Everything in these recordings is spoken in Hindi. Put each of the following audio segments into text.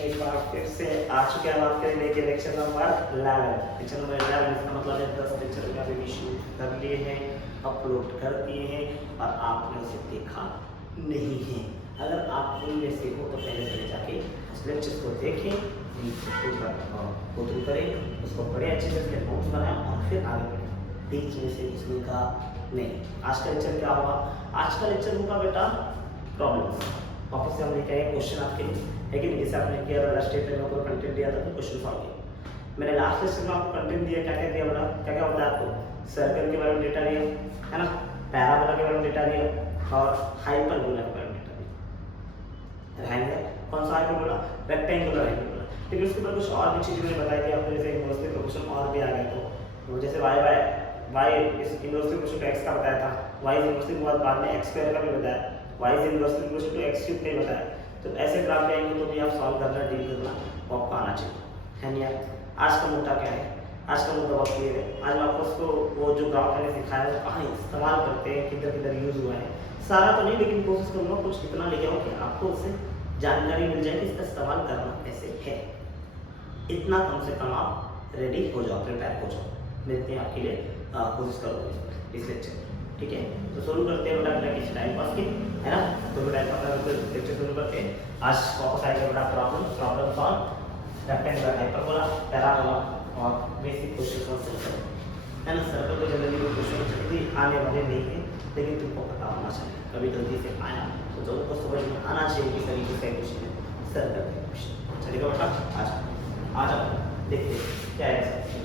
एक बार फिर से आ चुके हैं हम आपके लेके लेक्चर नंबर 11। लेक्चर नंबर 11 इसका मतलब है 10 लेक्चर का भी शूट कर लिए हैं, अपलोड कर दिए हैं और आपने उसे देखा नहीं है। अगर आप उनमें से हो तो पहले जाके उस लेक्चर को देखें, गो थ्रू करें, उसको बड़े अच्छे से उसके नोट्स बनाएं और फिर आगे बढ़ें। बीच में से इसमें का नहीं। आज का लेक्चर क्या होगा? आज का लेक्चर होगा बेटा प्रॉब्लम्स। वापस से हम लेके आए क्वेश्चन आपके लिए, लेकिन जैसे आपने किया था लास्ट में आपको कंटेंट दिया था तो क्वेश्चन सॉल्व किया। मैंने लास्ट लेक्चर में आपको कंटेंट दिया, क्या क्या दिया बेटा? क्या क्या होता है आपको? सर्कल के बारे में डेटा दिया है ना, पैराबोला के बारे में डेटा दिया और हाइपरबोला के बारे में डेटा दिया। ध्यान है कौन सा हाइपरबोला? Rectangular hyperbola. लेकिन उसके बाद कुछ और भी चीजें मैंने बताई थी आपको, जैसे इनवर्सली प्रोपोर्शन और भी आ गया तो जैसे y इस इनवर्सली प्रोपोर्शन का x का बताया था, y इनवर्सली के बाद में x स्क्वायर का भी बताया, y inversely proportion to x cube का भी बताया। तो ऐसे ग्राफ पे आएंगे तो भी आप सॉल्व करना, डील करना वो आपको आना चाहिए, है नहीं यार? आज का मुद्दा क्या है? आज का मुद्दा बहुत क्लियर है। आज मैं आपको उसको वो जो ग्राफ मैंने सिखाया है कहाँ इस्तेमाल करते हैं, किधर किधर यूज हुआ है, सारा तो नहीं लेकिन कोशिश करूँगा कुछ इतना लेके आऊँ कि आपको उससे जानकारी मिल जाए कि इसका इस्तेमाल करना कैसे है। इतना कम से कम आप रेडी हो जाओ, प्रिपेयर हो जाओ। मिलते हैं आपके लिए, कोशिश करो इस लेक्चर में, ठीक है? तो शुरू करते हैं बेटा बेटा किसी टाइम पास की, है ना? तो बेटा लेक्चर शुरू करते हैं। आज वापस आएगा बेटा problem solve, rectangular hyperbola, parabola और बेसिक क्वेश्चन, है ना? सर्कल को जनरली क्वेश्चन जल्दी आने वाले नहीं है, लेकिन तुमको पता होना चाहिए। कभी गलती से आया तो तुमको समझ में आना चाहिए किस तरीके से क्वेश्चन है, सर्कल का क्वेश्चन। चलिए बेटा आज देखते हैं क्या है कैसे।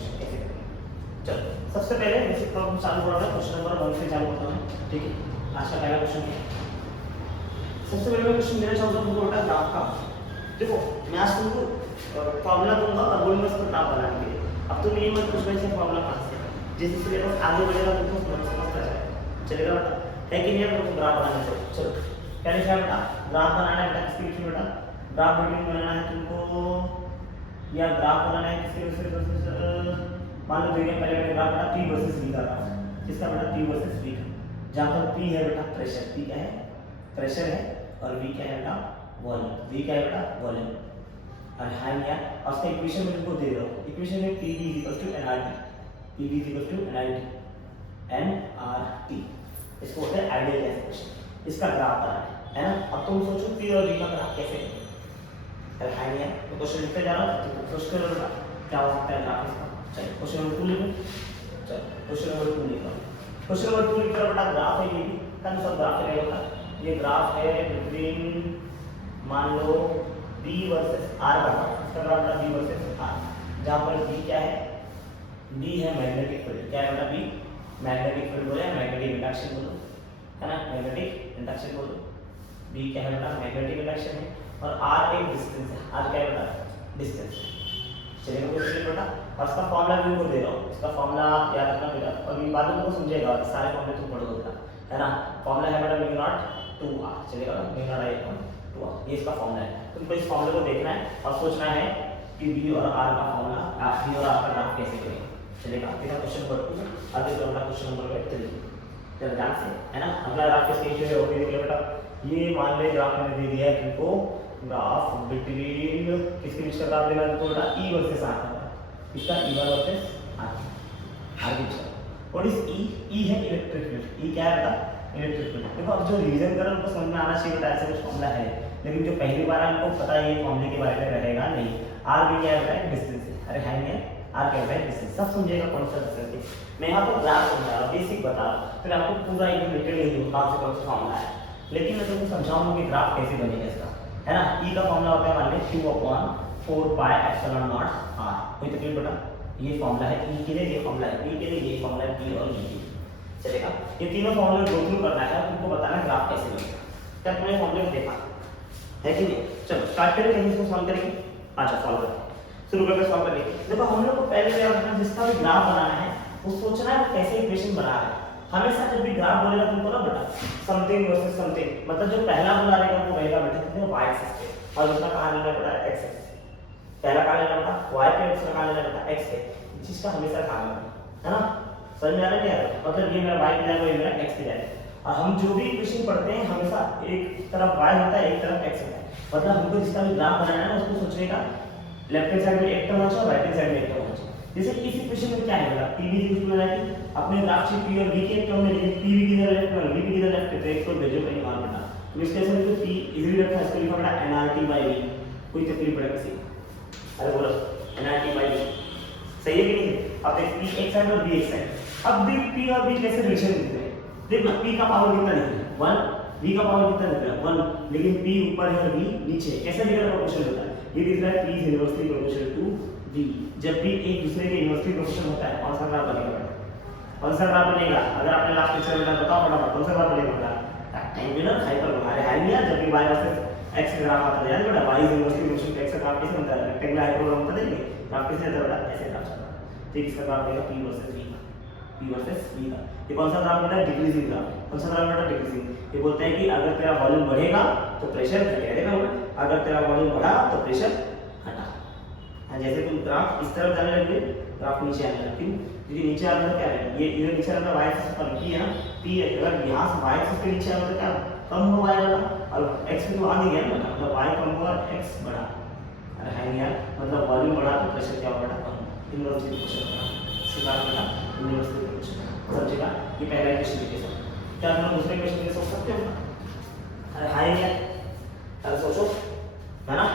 चलो सबसे पहले बेसिक प्रॉब्लम चालू हो रहा है, क्वेश्चन नंबर 1 से चालू करता हूं, ठीक है? आज का पहला क्वेश्चन है। सबसे पहले मैं क्वेश्चन देना चाहूंगा तुमको बेटा ग्राफ का। देखो मैं आज तुमको फॉर्मूला दूंगा और बोलूंगा इसको ग्राफ बनाने के लिए। अब तुम ये मत पूछना इसका फॉर्मूला कहां से है, जैसे सिलेबस आगे बढ़ेगा तुमको समझ आ जाएगा। चलेगा बेटा? है कि नहीं? तुमको ग्राफ बनाना है, चलो क्या लिखा है बेटा? ग्राफ बनाना है बेटा। किसके बीच में बेटा? ग्राफ बिटवीन बनाना है तुमको, या ग्राफ बनाना है किसके वर्सेस मान लो देखिए पहले मैंने ग्राफ बना P वर्सेस V का ग्राफ, किसका बेटा? P वर्सेस V का। जहां पर P है बेटा प्रेशर, P क्या है? प्रेशर है, और V क्या है बेटा? वॉल्यूम। V क्या है बेटा? वॉल्यूम। और हाई या और उसका इक्वेशन मैं तुमको दे रहा हूं, इक्वेशन है PV = nRT, PV = nRT। इसको बोलते हैं आइडियल गैस इक्वेशन। इसका ग्राफ बनाना है ना? अब तुम सोचो P और V का ग्राफ कैसे करेंगे? हाई या तो क्वेश्चन लिखते जा रहा है तो सोच कर बेटा क्या हो सकता है ग्राफ इसका। चलिए क्वेश्चन नंबर 2 लिखो। चलो क्वेश्चन नंबर 2 लिखो। क्वेश्चन नंबर 2 लिख कर बेटा ग्राफ है, ये भी कौन सा ग्राफ है बेटा? ये ग्राफ है बिटवीन मान लो B वर्सेस R का ग्राफ। इसका ग्राफ है B वर्सेस R, जहां पर B क्या है? B है मैग्नेटिक फील्ड। क्या है बेटा? B मैग्नेटिक फील्ड बोले, मैग्नेटिक इंडक्शन बोलो, है ना? मैग्नेटिक इंडक्शन बोलो। B क्या है बेटा? मैग्नेटिक इंडक्शन है, और R एक डिस्टेंस है। R क्या है बेटा? डिस्टेंस। चलिए क्वेश्चन बेटा, और इसका फॉर्मूला भी उनको दे रहा हूं। इसका फॉर्मूला याद रखना बेटा, और ये बात तुमको समझेगा, सारे फॉर्मूले तुम पढ़ोगे बेटा, है ना? फॉर्मूला है बेटा μ02R, चलेगा? μ02R, ये इसका फॉर्मूला है। तुमको इस फॉर्मूले को देखना है और सोचना है कि B और R का फॉर्मूला, B और R का ग्राफ कैसे करेंगे, चलेगा? ठीक है? क्वेश्चन नंबर 2 आगे चलना, क्वेश्चन नंबर 3। चलो ध्यान से, है ना? अगला ग्राफ किसके बीच में होगा देखिए बेटा, ये मान ले ग्राफ मैंने दे दिया है तुमको, ग्राफ बिटवीन किसके बीच का ग्राफ देना है तुमको बेटा? E वर्सेस R का। इसका E1 वर्सेस R बीच का। What is E? E है इलेक्ट्रिक फील्ड। E क्या है बेटा? Electric field. देखो अब जो रीजन कर उनको समझ में आना चाहिए बेटा, ऐसे कुछ फॉर्मूला है, लेकिन जो पहली बार हमको पता है ये फॉर्मूले के बारे में रहेगा नहीं। R भी क्या है बेटा? डिस्टेंस है। अरे है नहीं? R क्या है? डिस्टेंस। सब समझिएगा कौन सा डिस्टेंस है। मैं यहाँ पर ग्राफ समझा रहा हूँ, बेसिक बता रहा हूँ, फिर आपको पूरा एकदम डिटेल नहीं दूंगा कौन सा फॉर्मूला है, लेकिन मैं तुमको समझाऊंगा कि ग्राफ कैसे बनेगा इसका, है ना? E का फॉर्मूला होता है मान ली Q/4πε0R। कोई तकलीफ बेटा? ये फॉर्मूला है E के लिए, ये फॉर्मूला है P के लिए, ये फॉर्मूला है P और E के लिए, चलेगा? ये तीनों फॉर्मूले गो थ्रू करना है, तुमको बताना है ग्राफ कैसे बनेगा। क्या तुमने फॉर्मूले देखा है कि नहीं? चलो स्टार्ट करें, कहीं से सॉल्व करेंगे। अच्छा सॉल्व करें, शुरू करके सॉल्व करेंगे। देखो हम लोग को पहले क्या करना है, जिसका भी ग्राफ बनाना है वो सोचना है कैसे इक्वेशन बना रहा है। हमेशा जब भी ग्राफ बोलेगा तुमको ना बेटा समथिंग वर्सेस समथिंग, मतलब जो पहला बोला रहेगा वो रहेगा बेटा कितने y एक्सिस पे, और दूसरा कहां लेना बेटा x एक्सिस। पहला कहां लेना बेटा y पे, दूसरा कहां लेना बेटा x पे। इस चीज का हमेशा ध्यान रखना, है ना? समझ में आ रहा है क्या? मतलब ये मेरा y पे जाएगा, ये मेरा x पे जाएगा। और हम जो भी इक्वेशन पढ़ते हैं हमेशा एक तरफ y होता है एक तरफ x होता है, मतलब हमको जिसका भी ग्राफ बनाना है ना उसको सोचने का लेफ्ट हैंड साइड में एक टर्म होना चाहिए, राइट हैंड साइड में एक टर्म होना चाहिए। जैसे इस इक्वेशन में क्या है बेटा, p भी इक्वल है कि अपने ग्राफ से p और v के टर्म में, लेकिन p भी किधर लेफ्ट में v भी किधर लेफ्ट है, तो x को भेजो कहीं वहां बेटा। तो इस केस में जो p इजीली रखा है इसको लिखा बेटा nRT/v, कोई तकलीफ बेटा किसी, अरे बोलो nRT/v सही है कि नहीं। अब देख p एक साइड और v एक साइड, अब देख p और v कैसे रिलेशन दिख रहे हैं, देख ना p का पावर कितना दिख रहा है 1, v का पावर कितना दिख रहा है 1, लेकिन p ऊपर है और v नीचे है, कैसे दिख रहा है प्रोपोर्शन होता है, ये दिख रहा है p is inversely proportional to v। जब भी एक दूसरे के इनवर्सली प्रोपोर्शनल होता है कौन सा ग्राफ बनेगा, कौन सा ग्राफ बनेगा, अगर आपने लास्ट लेक्चर में बताओ फटाफट कौन सा ग्राफ बनेगा, रेक्टेंगुलर हाइपरबोला है नहीं यार, जब भी y वर्सेस x ग्राफ आता है याद बेटा, y is inversely proportional to x का ग्राफ कैसे बनता है, रेक्टेंगुलर हाइपरबोला बनता है, ग्राफ कैसे आता है बेटा, ऐसे ग्राफ चलता है। ठीक, इसका ग्राफ बनेगा p वर्सेस v का, p वर्सेस v का। ये कौन सा ग्राफ बेटा, डिक्रीजिंग ग्राफ, कौन सा ग्राफ बेटा, डिक्रीजिंग। ये बोलते हैं कि अगर तेरा वॉल्यूम बढ़ेगा तो प्रेशर घटेगा, अगर तेरा वॉल्यूम बढ़ा तो प्रेशर घटा। जैसे तुम ग्राफ इस तरफ जाने लगे ग्राफ नीचे आने लगे, क्यों, क्योंकि नीचे आने लगा क्या है, ये इधर नीचे आने लगा y एक्सिस पर p है ना, p है, अगर यहां से y एक्सिस पे नीचे आने लगा क्या कम हो y वाला, और x पे तो आ नहीं गया ना, मतलब y कम हुआ और x बढ़ा, अरे है नहीं यार, मतलब वॉल्यूम बढ़ा तो प्रेशर क्या होगा, कम, इनवर्सली प्रेशर बढ़ा, इसके बाद बेटा इनवर्सली प्रेशर समझेगा। ये पहला इक्वेशन लिखे सब, क्या तुम दूसरे इक्वेशन लिख सकते हो, अरे हाय यार, अरे सोचो है ना,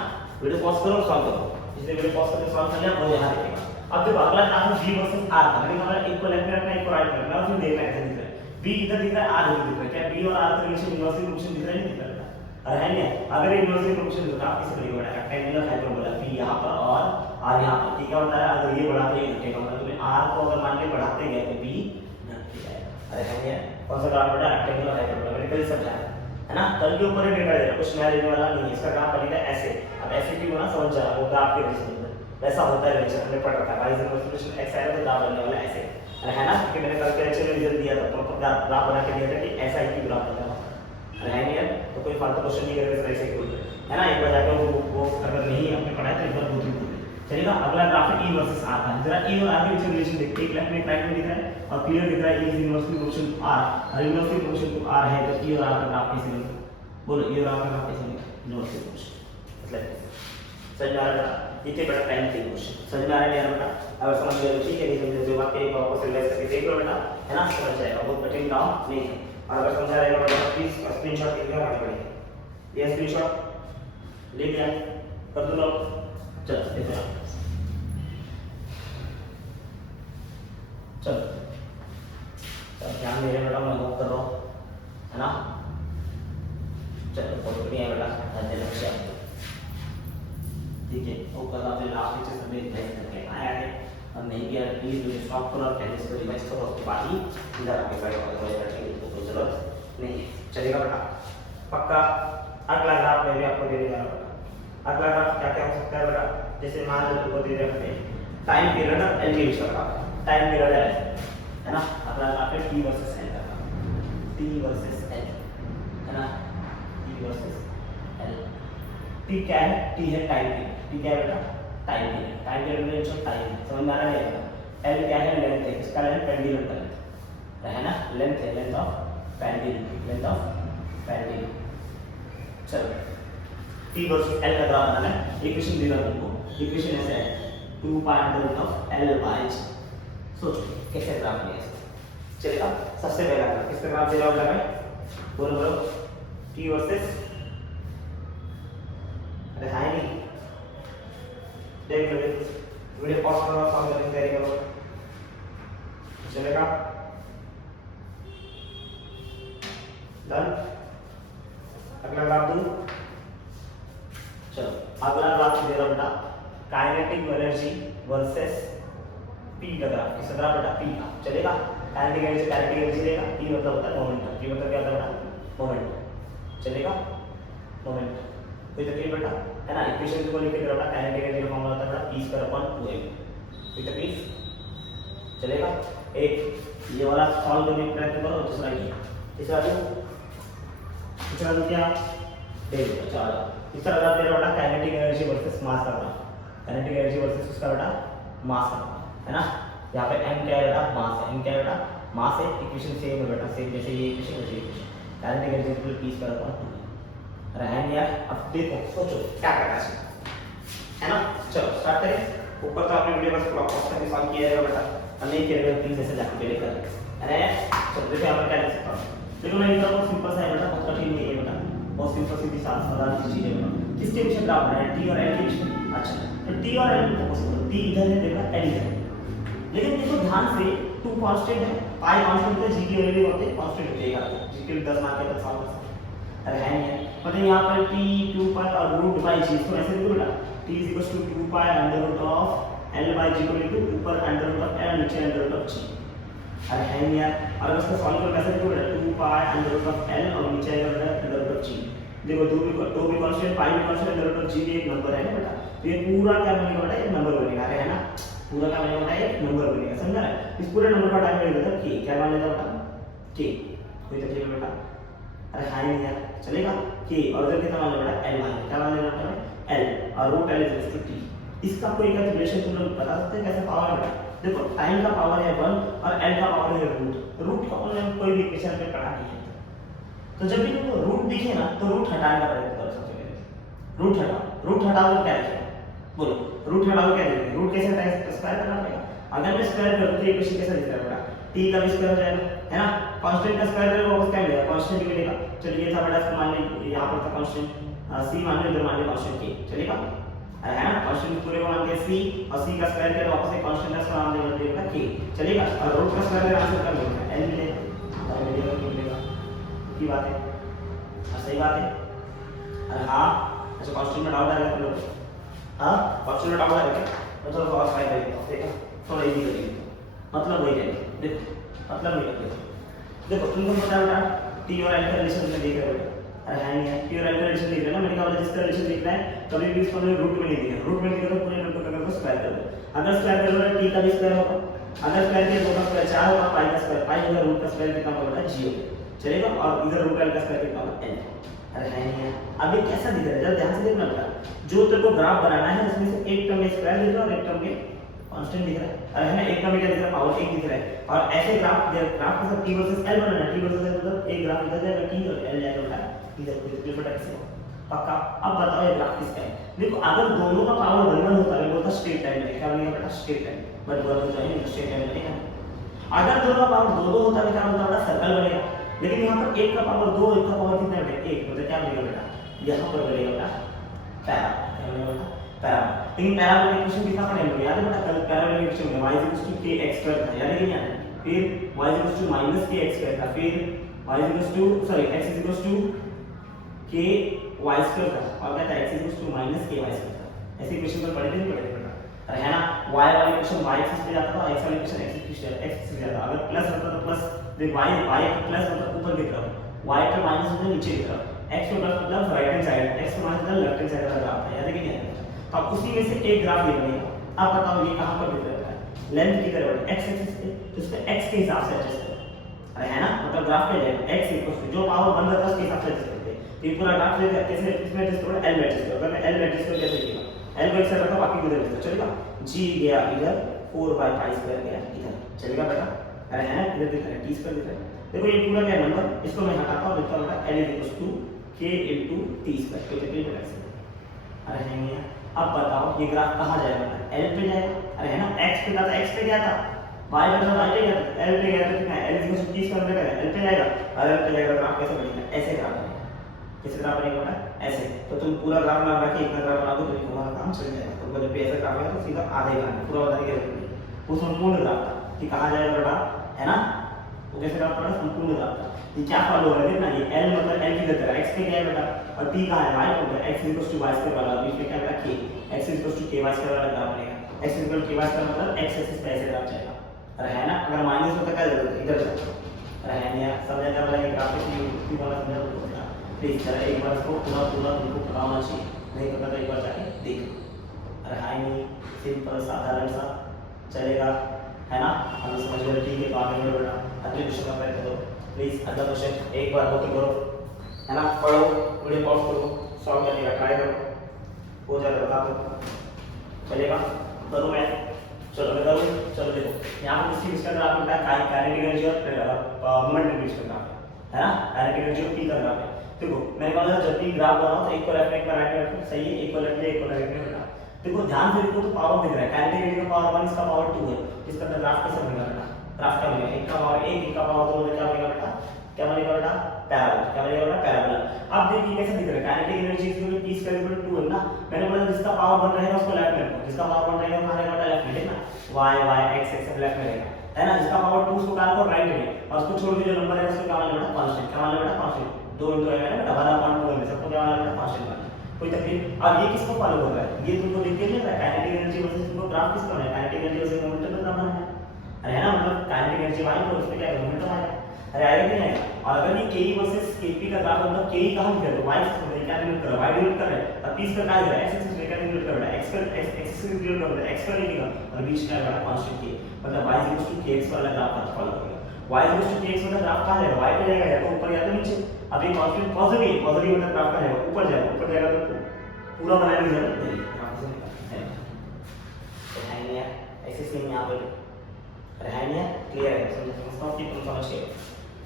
वीडियो पॉज करो सॉल्व करो, इसलिए वीडियो पॉज करके सॉल्व कर लिया वो यहां देखेगा। अब देखो अगला ग्राफ है v वर्सेस r का, लेकिन हमारा एक को लेफ्ट में रखना है एक को राइट में रखना है, फिर देखना है दिख रहा है v इधर दिख रहा है r इधर दिख रहा है, क्या b और r का रिलेशन इनवर्सली प्रोपोर्शनल दिख रहा है नहीं दिख रहा, अरे है नहीं, अगर इनवर्सली प्रोपोर्शनल होता आप किसे बनेगा रेक्टेंगुलर हाइपरबोला, v यहां पर और r यहां पर, ठीक है होता है, अगर ये बढ़ाते हैं घटेगा, मतलब तुम्हें r को अगर मान ले बढ़ाते गए तो b घटते जाएगा, अरे है नहीं, कौन सा ग्राफ बेटा, रेक्टेंगुलर हाइपरबोला, मैंने कल समझाया है ना, कल के ऊपर ही डेटा देगा, कुछ नया लेने वाला नहीं है, इसका ग्राफ बनेगा ऐसे। अब ऐसे क्यों बना समझ जा, वो ग्राफ के रिलेशन वैसा होता है, रिलेशन हमने पढ़ रखा है, y is equal to x आएगा तो ग्राफ बनने वाला ऐसे, अरे है ना, क्योंकि मैंने कल के लेक्चर में रिजल्ट दिया था, प्रॉपर ग्राफ बना के दिया था कि ऐसा ही ग्राफ बनेगा, अरे है नहीं यार, तो कोई फालतू क्वेश्चन नहीं करेगा ऐसे कोई है ना, एक बार जाकर वो अगर नहीं आपने पढ़ा है तो एक बार दो तीन चलेगा। अगला ग्राफ है e वर्सेस r का, जरा e और r के बीच रिलेशन देखते हैं, एक लेफ्ट में एक राइट में दिख रहा है और क्लियर दिख रहा है e is inversely proportional to r, और इनवर्सली प्रोपोर्शनल टू r है तो e और r का ग्राफ कैसे बनेगा, बोलो e और r का ग्राफ कैसे बनेगा, इनवर्सली प्रोपोर्शनल, मतलब समझ में आ रहा है, ये थे बेटा पहले तीन क्वेश्चन समझ में आ रहा है मेरा बेटा, अगर समझ गए तो ठीक है, नहीं समझे जो बात एक बार वापस रिवाइज करके देख लो बेटा, है ना, समझ जाएगा, बहुत कठिन काम नहीं है, और अगर समझा रहेगा बेटा प्लीज स्क्रीनशॉट ले लिया, आगे बढ़िए, ये स्क्रीनशॉट ले लिया कर दो, चलो देखो चलो ध्यान दे रहे बेटा, मैं होप कर रहा हूँ है ना, चलो बहुत बढ़िया बेटा, लक्ष्य ठीक है, वो कल आपने लास्ट लेक्चर से मैं रिवाइज करके आया है, अब नहीं किया प्लीज मुझे स्टॉप करो और पहले इसको रिवाइज करो, उसके बाद ही इधर आके बैठो, अदरवाइज तो कोई जरूरत नहीं है, चलेगा बेटा पक्का। अगला ग्राफ मैं भी आपको दे रहा हूँ, अगला ग्राफ क्या क्या हो सकता है बेटा, जैसे मान लो तुमको दे रहे हैं टाइम पीरियड और एल के बीच का ग्राफ, टाइम पीरियड है ना, अगला ग्राफ है t वर्सेस l का, t वर्सेस l है ना, t वर्सेस l, t क्या है, t है टाइम पीरियड, t क्या है बेटा, टाइम पीरियड, टाइम पीरियड में जो टाइम समझ में आ रहा है, l क्या है, लेंथ है, इसका लेंथ पेंडुलम का लेंथ है ना, लेंथ है, length of pendulum, length of pendulum. चलो t वर्सेस l का ग्राफ बनाना है, इक्वेशन दे रहा हूं तुमको, इक्वेशन ऐसे है 2 pi under root of l by g, सोचो कैसे ग्राफ लिया चलेगा। सबसे पहला ग्राफ किसका ग्राफ दे रहा हूं मैं, बोलो बोलो t वर्सेस, अरे हाय नहीं देख लो, वीडियो पॉज करो, सॉल्व करने की तैयारी करो, चलेगा डन। अगला ग्राफ दूं, चलो अगला ग्राफ दे रहा हूं बेटा काइनेटिक एनर्जी वर्सेस p का ग्राफ, किसका ग्राफ बेटा p का, चलेगा। काइनेटिक एनर्जी लेगा, p मतलब होता है मोमेंटम, p मतलब क्या होता है बेटा, मोमेंटम, चलेगा मोमेंट, कोई तकलीफ बेटा है ना, इक्वेशन को लिख के दे रहा हूं, काइनेटिक एनर्जी का फॉर्मूला होता है बेटा p स्क्वायर अपॉन 2m, कोई तकलीफ चलेगा। एक ये वाला सॉल्व करने का प्रयत्न करो, दूसरा ये, तीसरा तो क्या देख लो, चलो तीसरा ग्राफ दे रहा बेटा काइनेटिक एनर्जी वर्सेस मास का ग्राफ, काइनेटिक एनर्जी वर्सेस उसका बेटा मास का है ना, यहाँ पे m क्या है बेटा, मास है, m क्या है बेटा मास है, इक्वेशन सेम है बेटा, सेम जैसे ये इक्वेशन वैसे equation, kinetic energy equal P square upon 2। अरे है यार, अब देखो सोचो क्या करना है ना। चलो स्टार्ट करें। ऊपर तो आपने वीडियो बस पूरा पॉज करके सॉल्व किया है बेटा, और नहीं किया है प्लीज ऐसे जाके पहले कर। अरे चलो देखो यहाँ पर क्या लिख सकता हूँ। देखो मैं इधर बहुत सिंपल सा है बेटा, बहुत कठिन नहीं है बेटा, बहुत सिंपल सीधी साधारण सी चीज है बेटा। किसके पीछे ग्राफ बनाया, टी और एल के पीछे। अच्छा तो टी और एल को पॉसिबल, टी इधर है बेटा, एल इधर है, लेकिन देखो ध्यान से टू कांस्टेंट है, पाई कांस्टेंट है, जी की वैल्यू होती है कांस्टेंट होती है, जी के 10 मार्क के तक सॉल्व कर सकते हैं। अरे है नहीं है, मतलब यहाँ पर t 2 पाई और रूट बाई जी, इसको ऐसे लिखो बेटा, t equals to 2 pi under root of l by g को लिखो, ऊपर अंडर रूट ऑफ l, नीचे अंडर रूट ऑफ g। अरे है नहीं यार, और इसको सॉल्व करो कैसे लिखो बेटा, 2 pi under root of l और नीचे आएगा बेटा अंडर रूट ऑफ g। देखो दो भी कांस्टेंट, पाई भी constant, under root of g भी एक नंबर है ना बेटा, तो ये पूरा क्या बनेगा बेटा, एक नंबर बनेगा। अरे है ना, पूरा क्या बनेगा बेटा, एक नंबर बनेगा, समझा ना। इस पूरे नंबर का टाइम मिल जाता है k, क्या मान लेता बेटा, k, कोई तकलीफ है बेटा। अरे हाई नहीं यार, चलेगा k, और इधर कितना मान लेना बेटा, l मान, क्या मान लेना बेटा, l, और root l is equal to t। इसका कोई का रिलेशन तुम लोग बता सकते हैं कैसे पावर बेटा। देखो टाइम का पावर है 1 और l का पावर है रूट, रूट का हमने कोई भी इक्वेशन पे पढ़ा नहीं है, तो जब भी तुमको रूट दिखे ना तो रूट हटाने का प्रयत्न करो। सबसे पहले रूट हटाओ, रूट हटाओ तो क्या लिखेगा, बोलो रूट हटाओ क्या लिखेगा, रूट कैसे हटाएंगे, स्क्वायर करना पड़ेगा। अगर मैं स्क्वायर करूं तो इक्वेशन कैसे लिख रहा है बेटा, t का भी स्क्वायर हो जाएगा, है ना, कांस्टेंट का स्क्वायर करेंगे वापस क्या मिलेगा, कांस्टेंट मिलेगा। चलिए ये था बेटा, इसको मान लीजिए यहाँ पर था कांस्टेंट c, मान लीजिए इधर मान लीजिए कांस्टेंट k, चलेगा, है ना, कांस्टेंट पूरे को मान के c, और c का स्क्वायर करें वापस एक कांस्टेंट का नाम दे देगा k, चलेगा, और रूट का स्क्वायर करें आंसर क्या मिलेगा, l मिलेगा, की बात है, सही बात है। अरे हाँ, अच्छा कांस्टेंट में डाउट आ रहा है लोग, हाँ कांस्टेंट में डाउट आ रहा है क्या, मैं थोड़ा सा फाइल करेंगे, ठीक है, थोड़ा इजी करेंगे, मतलब वही करेंगे। देखो मतलब नहीं करते, देखो तुमको पता है बेटा टी और एल का रिलेशन में देख रहे हो बेटा। अरे है नहीं है, टी और एल का रिलेशन देख रहे हो ना, मैंने कहा जिसका रिलेशन दिख रहा है कभी भी इसको हमने रूट में नहीं दिया, रूट में दिया तो पूरे नंबर का करके स्क्वायर कर दो। अगर स्क्वायर करोगे टी का भी स्क्वायर होगा, अगर स्क्वायर किया तो का स्क्वायर 4 होगा, पाई का स्क्वायर, पाई होगा, रूट का स्क्वायर कितना होगा बेटा, g होगा, चलेगा, और इधर रूट एल का स्क्वायर कितना होगा, l। अरे है नहीं है, अब ये कैसा दिख रहा है जरा ध्यान से देखना बेटा, जो तेरे को ग्राफ बनाना है उसमें से एक टर्म में स्क्वायर दिख रहा है और एक टर्म में कांस्टेंट दिख रहा है। अरे है ना, एक टर्म में क्या दिख रहा है, पावर 1 दिख रहा है, और ऐसे ग्राफ के साथ t वर्सेस l बनाना है, t वर्सेस l मतलब एक ग्राफ इधर जाएगा t और l जाएगा बेटा इधर, कोई बेटा कैसे पक्का। अब बताओ ये ग्राफ किसका है, देखो अगर दोनों का पावर 1 होता है बोलता स्ट्रेट लाइन में, क्या बनेगा बेटा, स्ट्रेट लाइन, बट वर्क तो नहीं स्ट्रेट लाइन बनेगा। अगर दोनों का पावर 2 होता है क्या होता है, सर्कल बनेगा, लेकिन यहाँ पर एक का पावर 2, एक का पावर कितना बेटा, 1, मतलब क्या बनेगा बेटा, यहाँ पर बनेगा बेटा पैरा, क्या बनेगा बेटा, पैरा। लेकिन पैराबोलिक इक्वेशन कितना पढ़े हम लोग, याद है बेटा कल पैराबोलिक इक्वेशन में y kx स्क्वायर था, याद है कि नहीं, फिर y kx स्क्वायर था, फिर y x ky स्क्वायर था, और क्या था x ky स्क्वायर था। ऐसे इक्वेशन पर पढ़े थे नहीं पढ़े बेटा, अरे है ना, y वाला इक्वेशन y एक्सिस पे जाता था, x वाला इक्वेशन x एक्सिस पे जाता, अगर प्लस होता तो प्लस, देख y प्लस होता ऊपर की तरफ, y का माइनस होता नीचे की तरफ, x को प्लस मतलब राइट हैंड साइड, x को माइनस मतलब लेफ्ट हैंड साइड वाला ग्राफ है, याद है कि नहीं। तो अब उसी में से एक ग्राफ ले बनेगा, अब बताओ ये कहां पर दिख रहा है, लेंथ की तरफ x एक्सिस पे, तो इस पे x के हिसाब से एडजस्ट करो, अरे है ना, मतलब ग्राफ पे जाएगा x जो पावर 1 रहता है उसके हिसाब से एडजस्ट करते हैं। ये पूरा ग्राफ लेकर कैसे इसमें एडजस्ट करो, l में एडजस्ट करो, अगर मैं l में एडजस्ट करूं कैसे लिखेगा, l को एक साइड रखा बाकी उधर लिखो, चलेगा, g गया इधर 4/pi स्क्वायर गया इधर, चलेगा बेटा। अरे है ना, इधर दिख रहा है t स्क्वायर दिख रहा है, देखो ये पूरा क्या नंबर, इसको मैं हटाता हूं, लिखता हूं बेटा l k * t स्क्वायर, कोई तकलीफ नहीं है। अरे नहीं है, अब बताओ ये ग्राफ कहां जाएगा, l पे जाएगा, अरे है ना, x पे था, x पे गया था, y पे था, y पे गया था, l पे गया तो कितना है, l = 30 स्क्वायर में l पे जाएगा, और l पे जाएगा, ग्राफ कैसे बनेगा, ऐसे ग्राफ बनेगा, कैसे ग्राफ बनेगा बेटा, ऐसे। तो तुम पूरा ग्राफ बना के इतना ग्राफ बना दो तो तुम्हारा काम चल जाएगा, तो जब ऐसा ग्राफ है तो सीधा आधे का पूरा बताने की जरूरत नहीं, वो संपूर्ण ग्राफ था कि कहां जाएगा बेटा, है ना, वो कैसे ग्राफ पड़ा, संपूर्ण ग्राफ था। ये क्या फॉलो हो रहा है ना, ये l मतलब l की जगह x पे क्या है बेटा, और t कहां है, y पे है, x = y स्क्वायर वाला, बीच में क्या बेटा k, x = ky स्क्वायर वाला ग्राफ बनेगा, x = ky स्क्वायर मतलब x एक्सिस पे ऐसे ग्राफ जाएगा। अरे है ना, अगर माइनस होता क्या जरूरत है, इधर जाओ, अरे है नहीं समझा जा रहा है, ग्राफ की वाला समझा तो प्लीज जरा एक बार इसको पूरा तुमको पता होना चाहिए, नहीं पता तो एक बार जाके देख। अरे हाय नहीं, सिंपल साधारण सा चलेगा, है ना, हम समझ गए, ठीक है, तो आगे बढ़ो बेटा, अगले क्वेश्चन का प्रयत्न करो प्लीज, अगला क्वेश्चन एक बार होते करो, है ना, पढ़ो, वीडियो पॉज करो, सॉल्व करने का ट्राई करो, हो जाएगा बता दो, चलेगा, करूँ मैं, चलो मैं करूँ, चलो देखो यहाँ पे किसका ग्राफ मिलता है, काइनेटिक एनर्जी और मोमेंट के बीच का ग्राफ है ना, काइनेटिक एनर्जी और पी का ग्राफ है। देखो मैंने कहा था जब भी ग्राफ बनाओ तो एक को लेफ्ट में एक को राइट में रखो, सही है, एक को लेफ्ट में एक को राइट में रखो। देखो ध्यान से देखो तो पावर दिख रहा है, काइनेटिक एनर्जी का पावर 1 इसका पावर 2 है, इसका तो ग्राफ कैसे बनेगा बेटा, ग्राफ क्या बनेगा, एक का पावर 1 एक का पावर 2 में क्या बनेगा बेटा, क्या बनेगा बेटा, पैराबोला, क्या बनेगा बेटा, पैराबोला। अब देखिए कैसे दिख रहा है, kinetic energy equal to p square equal to 2 है ना, मैंने बोला जिसका पावर 1 रहेगा उसको लेफ्ट में रखो, जिसका पावर 1 रहेगा कहां रहेगा, लेफ्ट में, ठीक ना, y x x लेफ्ट में रहेगा, है ना, जिसका पावर 2 उसको कहां को राइट में, और उसको छोड़ के जो नंबर है उसको क्या मानना बेटा, कांस्टेंट, क्या मानना बेटा, कांस्टेंट, 2 है ना बेटा, 1/2 में सबको क्या मानना बेटा, कांस्टेंट मानना, कोई तकलीफ। अब ये किसको फॉलो कर रहा है, ये तुमको दिख के नहीं रहा है, काइनेटिक एनर्जी वर्सेस तुमको ग्राफ किसका बनाना है, काइनेटिक एनर्जी वर्सेस मोमेंटम का ग्राफ बनाना है, अरे है ना, मतलब काइनेटिक एनर्जी y को उसमें क्या मोमेंटम आएगा, अरे आएगा कि नहीं आएगा। और अगर ये ke वर्सेस kp का ग्राफ होगा, ke कहां लिख रहा है, y से क्या डिनोट कर रहा है, y डिनोट कर रहा है, और 30 का क्या लिख रहा है, x एक्सिस में क्या डिनोट कर रहा है, x एक्सिस में डिनोट कर रहा है, x पर लिखेगा और बीच में आएगा कांस्टेंट k, मतलब y kx वाला ग्राफ का फॉलो करेगा, y kx वाला ग्राफ कहां जाएगा, y पे जाएगा या तो ऊपर या तो नीचे। अब ये कांस्टेंट पॉजिटिव मतलब ग्राफ का जाएगा ऊपर जाएगा तो पूरा बनाने की जरूरत नहीं है, तो है नहीं है ऐसे सीन यहां पे है नहीं है, क्लियर है, समझता हूं कि तुम समझ गए